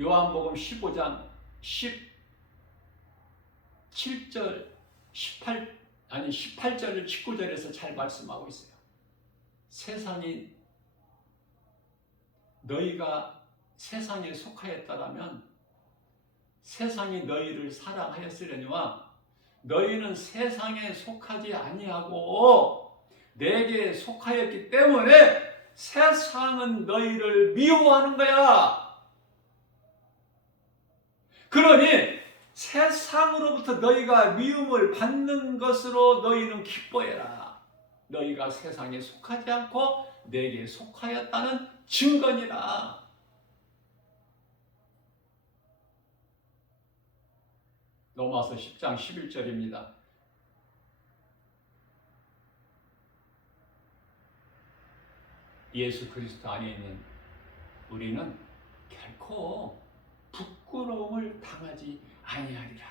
요한복음 15장 17절 18절 19절에서 잘 말씀하고 있어요. 세상이 너희가 세상에 속하였다라면 세상이 너희를 사랑하였으려니와 너희는 세상에 속하지 아니하고 내게 속하였기 때문에 세상은 너희를 미워하는 거야. 그러니 세상으로부터 너희가 미움을 받는 것으로 너희는 기뻐해라. 너희가 세상에 속하지 않고 내게 속하였다는 증거니라. 로마서 10장 11절입니다. 예수 그리스도 안에 있는 우리는 결코 부끄러움을 당하지 아니하리라.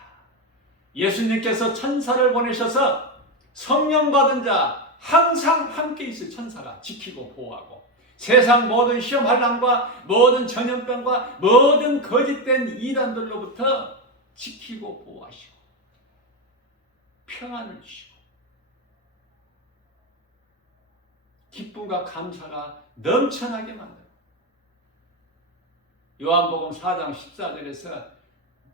예수님께서 천사를 보내셔서 성령 받은 자 항상 함께 있을 천사가 지키고 보호하고 세상 모든 시험 환난과 모든 전염병과 모든 거짓된 이단들로부터 지키고 보호하시고 평안을 주시고 기쁨과 감사가 넘쳐나게 만든다. 요한복음 4장 14절에서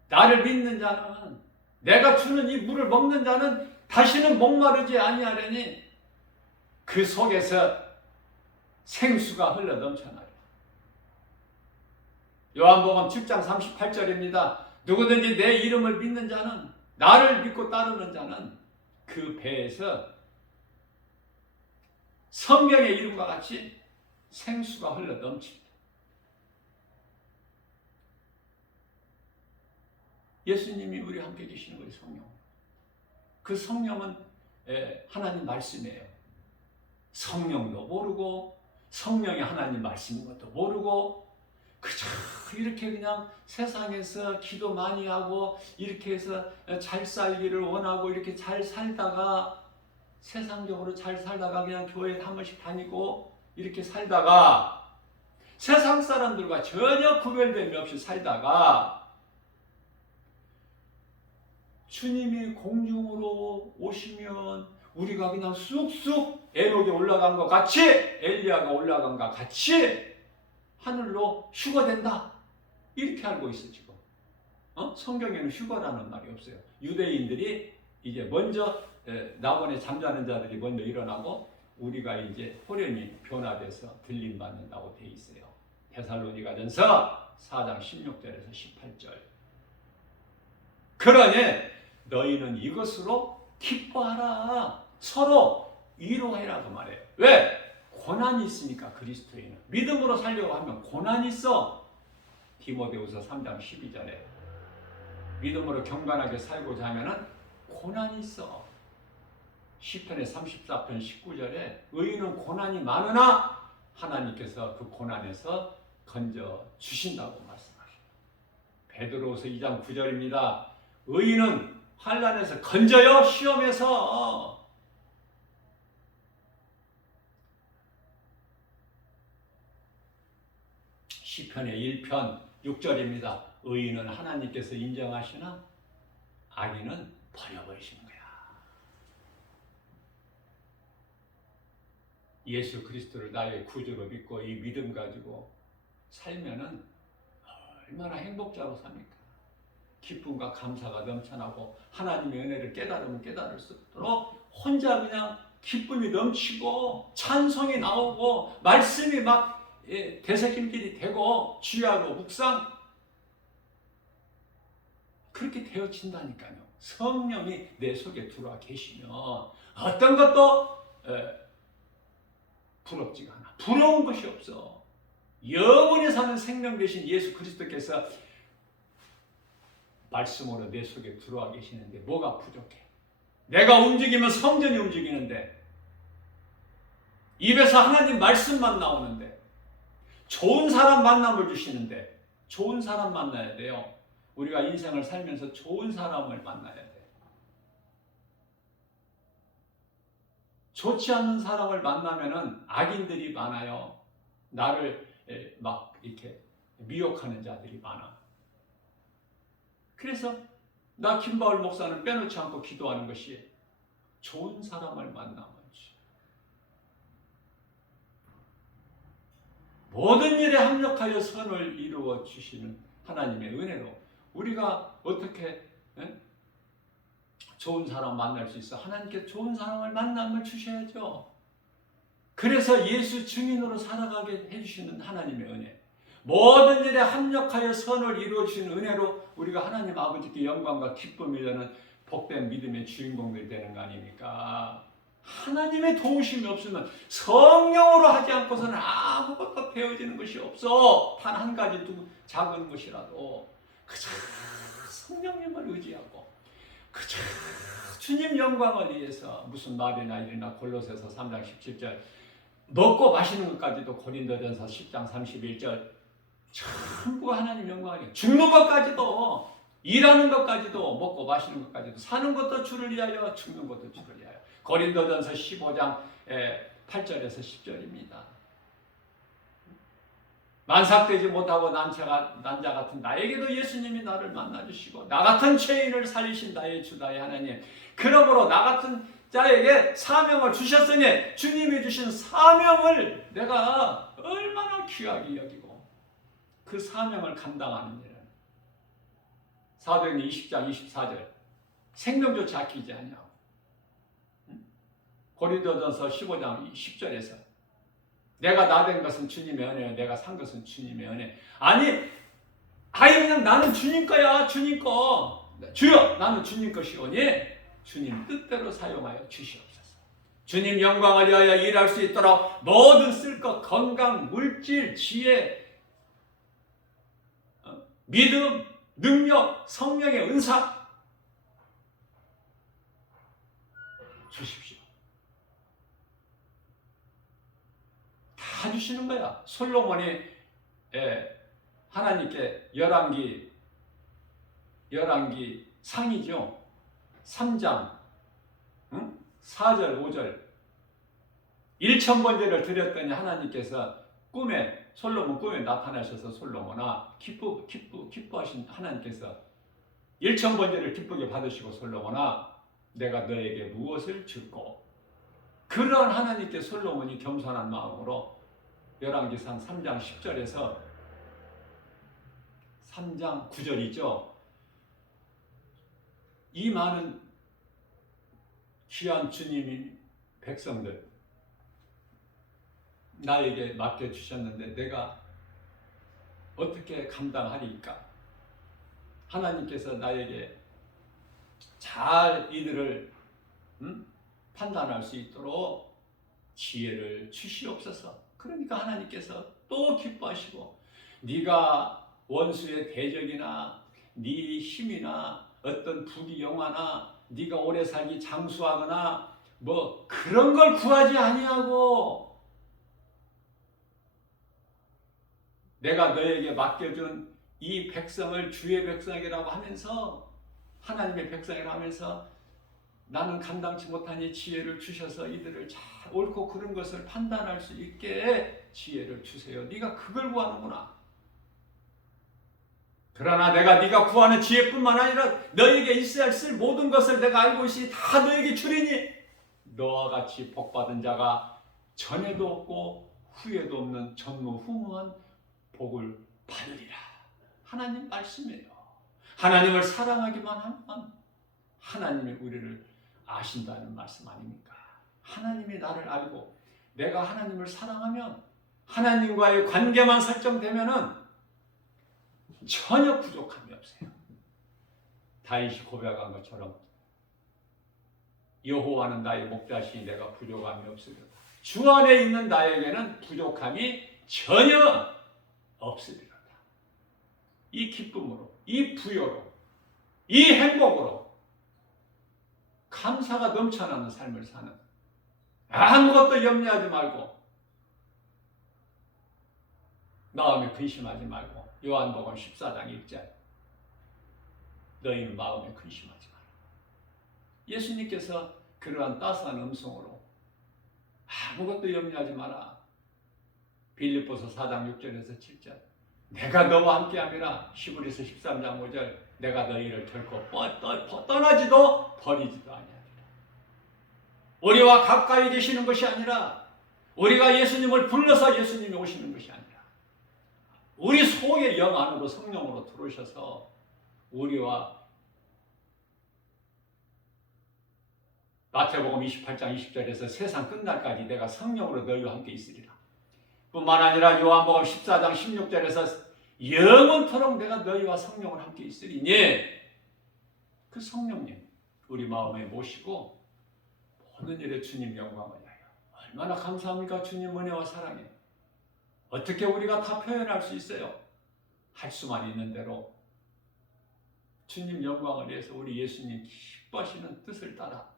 나를 믿는 자는, 내가 주는 이 물을 먹는 자는 다시는 목마르지 아니하려니 그 속에서 생수가 흘러 넘쳐나요. 요한복음 7장 38절입니다. 누구든지 내 이름을 믿는 자는, 나를 믿고 따르는 자는 그 배에서 성경의 이름과 같이 생수가 흘러 넘칩니다. 예수님이 우리 함께 계시는 거예요. 성령. 그 성령은 하나님 말씀이에요. 성령도 모르고 성령이 하나님 말씀인 것도 모르고 그저 이렇게 그냥 세상에서 기도 많이 하고 이렇게 해서 잘 살기를 원하고 이렇게 잘 살다가, 세상적으로 잘 살다가 그냥 교회 한 번씩 다니고 이렇게 살다가 세상 사람들과 전혀 구별됨이 없이 살다가 주님이 공중으로 오시면 우리가 그냥 쑥쑥 에녹이 올라간 것 같이, 엘리야가 올라간 것 같이 하늘로 휴거된다, 이렇게 알고 있어 지금. 성경에는 휴거라는 말이 없어요. 유대인들이 이제 먼저 나번에 잠자는 자들이 먼저 일어나고 우리가 이제 호련히 변화돼서 들림 받는다고 돼 있어요. 데살로니가전서 4장 16절에서 18절. 그러니 너희는 이것으로 기뻐하라. 서로 위로해라 그 말이에요. 왜? 고난이 있으니까. 그리스도인은 믿음으로 살려고 하면 고난이 있어. 디모데후서 3장 12절에 믿음으로 경건하게 살고자 하면은 고난이 있어. 시편의 34편 19절에 의인은 고난이 많으나 하나님께서 그 고난에서 건져 주신다고 말씀하십니다. 베드로후서 2장 9절입니다. 의인은 환난에서 건져요. 시험에서. 시편의 1편 6절입니다. 의인은 하나님께서 인정하시나 악인은 버려버리시는 거야. 예수 그리스도를 나의 구주로 믿고 이 믿음 가지고 살면은 얼마나 행복자로 삽니까? 기쁨과 감사가 넘쳐나고 하나님의 은혜를 깨달으면 깨달을수록 혼자 그냥 기쁨이 넘치고 찬송이 나오고 말씀이 막 되새김질이 되고 주야로 묵상, 그렇게 되어진다니까요. 성령이 내 속에 들어와 계시면 어떤 것도 부럽지가 않아. 부러운 것이 없어. 영원히 사는 생명 되신 예수 그리스도께서 말씀으로 내 속에 들어와 계시는데 뭐가 부족해? 내가 움직이면 성전이 움직이는데, 입에서 하나님 말씀만 나오는데, 좋은 사람 만남을 주시는데, 좋은 사람 만나야 돼요. 우리가 인생을 살면서 좋은 사람을 만나야 돼. 좋지 않은 사람을 만나면은 악인들이 많아요. 나를 막 이렇게 미혹하는 자들이 많아. 그래서 나 김바울 목사는 빼놓지 않고 기도하는 것이 좋은 사람을 만나면 모든 일에 합력하여 선을 이루어 주시는 하나님의 은혜로 우리가 어떻게 좋은 사람 만날 수 있어? 하나님께 좋은 사람을 만남을 주셔야죠. 그래서 예수 증인으로 살아가게 해주시는 하나님의 은혜, 모든 일에 합력하여 선을 이루어 주시는 은혜로 우리가 하나님 아버지께 영광과 기쁨이 되는 복된 믿음의 주인공들이 되는 거 아닙니까? 하나님의 도우심이 없으면 성령으로 하지 않고서는 아무것도 되어지는 것이 없어. 단 한 가지 작은 것이라도 그저 성령님을 의지하고 그저 주님 영광을 위해서 무슨 말이나 일이나 골로새서 3장 17절 먹고 마시는 것까지도 고린도전서 10장 31절 전부 하나님 영광을 위해 죽는 것까지도 일하는 것까지도 먹고 마시는 것까지도 사는 것도 주를 위하여 죽는 것도 주를 위하여. 고린도전서 15장 8절에서 10절입니다. 만삭되지 못하고 난자 같은 나에게도 예수님이 나를 만나주시고 나 같은 죄인을 살리신 나의 주 나의 하나님, 그러므로 나 같은 자에게 사명을 주셨으니 주님이 주신 사명을 내가 얼마나 귀하게 여기고 그 사명을 감당하는 일은 사도행전 20장 24절 생명조차 아끼지 아니하고 고린도전서 15장 10절에서 내가 나된 것은 주님의 은혜요 내가 산 것은 주님의 은혜. 아니 아예 그냥 나는 주님 거야. 주님 거. 주여 나는 주님 것이오니 주님 뜻대로 사용하여 주시옵소서. 주님 영광을 위하여 일할 수 있도록 모든 쓸 것 건강, 물질, 지혜, 믿음, 능력, 성령의 은사 주십시오. 다 주시는 거야. 솔로몬이 하나님께 열왕기 상이죠. 3장 4절 5절 1,000번제를 드렸더니 하나님께서 솔로몬 꿈에 나타나셔서 솔로몬아 기뻐하신 하나님께서 1,000번제를 기쁘게 받으시고 솔로몬아 내가 너에게 무엇을 줄꼬. 그런 하나님께 솔로몬이 겸손한 마음으로 열왕기상 3장 10절에서 3장 9절이죠. 이 많은 귀한 주님인 백성들 나에게 맡겨주셨는데 내가 어떻게 감당하리까? 하나님께서 나에게 잘 이들을 판단할 수 있도록 지혜를 주시옵소서. 그러니까 하나님께서 또 기뻐하시고 네가 원수의 대적이나 네 힘이나 어떤 부귀영화나 네가 오래 살기 장수하거나 뭐 그런 걸 구하지 아니하고 내가 너에게 맡겨준 이 백성을 주의 백성이라고 하면서 하나님의 백성이라고 하면서 나는 감당치 못하니 지혜를 주셔서 이들을 잘 옳고 그른 것을 판단할 수 있게 지혜를 주세요. 네가 그걸 구하는구나. 그러나 내가 네가 구하는 지혜뿐만 아니라 너에게 있어야 쓸 모든 것을 내가 알고 있으니 다 너에게 주리니 너와 같이 복받은 자가 전에도 없고 후에도 없는 전무후무한 복을 받으리라. 하나님 말씀이에요. 하나님을 사랑하기만 하면 하나님이 우리를 아신다는 말씀 아닙니까? 하나님이 나를 알고 내가 하나님을 사랑하면 하나님과의 관계만 설정되면은 전혀 부족함이 없어요. 다윗이 고백한 것처럼 여호와는 나의 목자시니 내가 부족함이 없으리로다. 주 안에 있는 나에게는 부족함이 전혀 없으리로다. 이 기쁨으로, 이 부여로, 이 행복으로 감사가 넘쳐나는 삶을 사는 아무것도 염려하지 말고 마음에 근심하지 말고 요한복음 14장 1절 너희는 마음에 근심하지 마라. 예수님께서 그러한 따스한 음성으로 아무것도 염려하지 마라. 빌립보서 4장 6절에서 7절 내가 너와 함께함이라. 히브리서 13장 5절 내가 너희를 결코 떠나지도 버리지도 아니하리라. 우리와 가까이 계시는 것이 아니라 우리가 예수님을 불러서 예수님이 오시는 것이 아니라 우리 속의 영 안으로 성령으로 들어오셔서 우리와 마태복음 28장 20절에서 세상 끝날까지 내가 성령으로 너희와 함께 있으리라. 뿐만 아니라 요한복음 14장 16절에서 영원토록 내가 너희와 성령을 함께 있으리니 그 성령님 우리 마음에 모시고 모든 일에 주님 영광을 위하여 얼마나 감사합니까? 주님 은혜와 사랑에 어떻게 우리가 다 표현할 수 있어요? 할 수만 있는 대로 주님 영광을 위해서 우리 예수님 기뻐하시는 뜻을 따라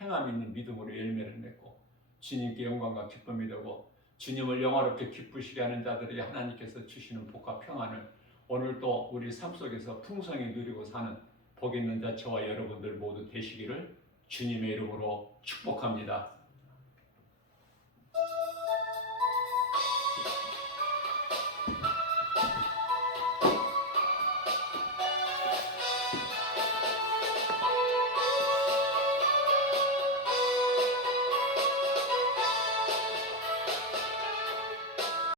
행함 있는 믿음으로 열매를 맺고 주님께 영광과 기쁨이 되고 주님을 영화롭게 기쁘시게 하는 자들에게 하나님께서 주시는 복과 평안을 오늘도 우리 삶 속에서 풍성히 누리고 사는 복 있는 자 저와 여러분들 모두 되시기를 주님의 이름으로 축복합니다.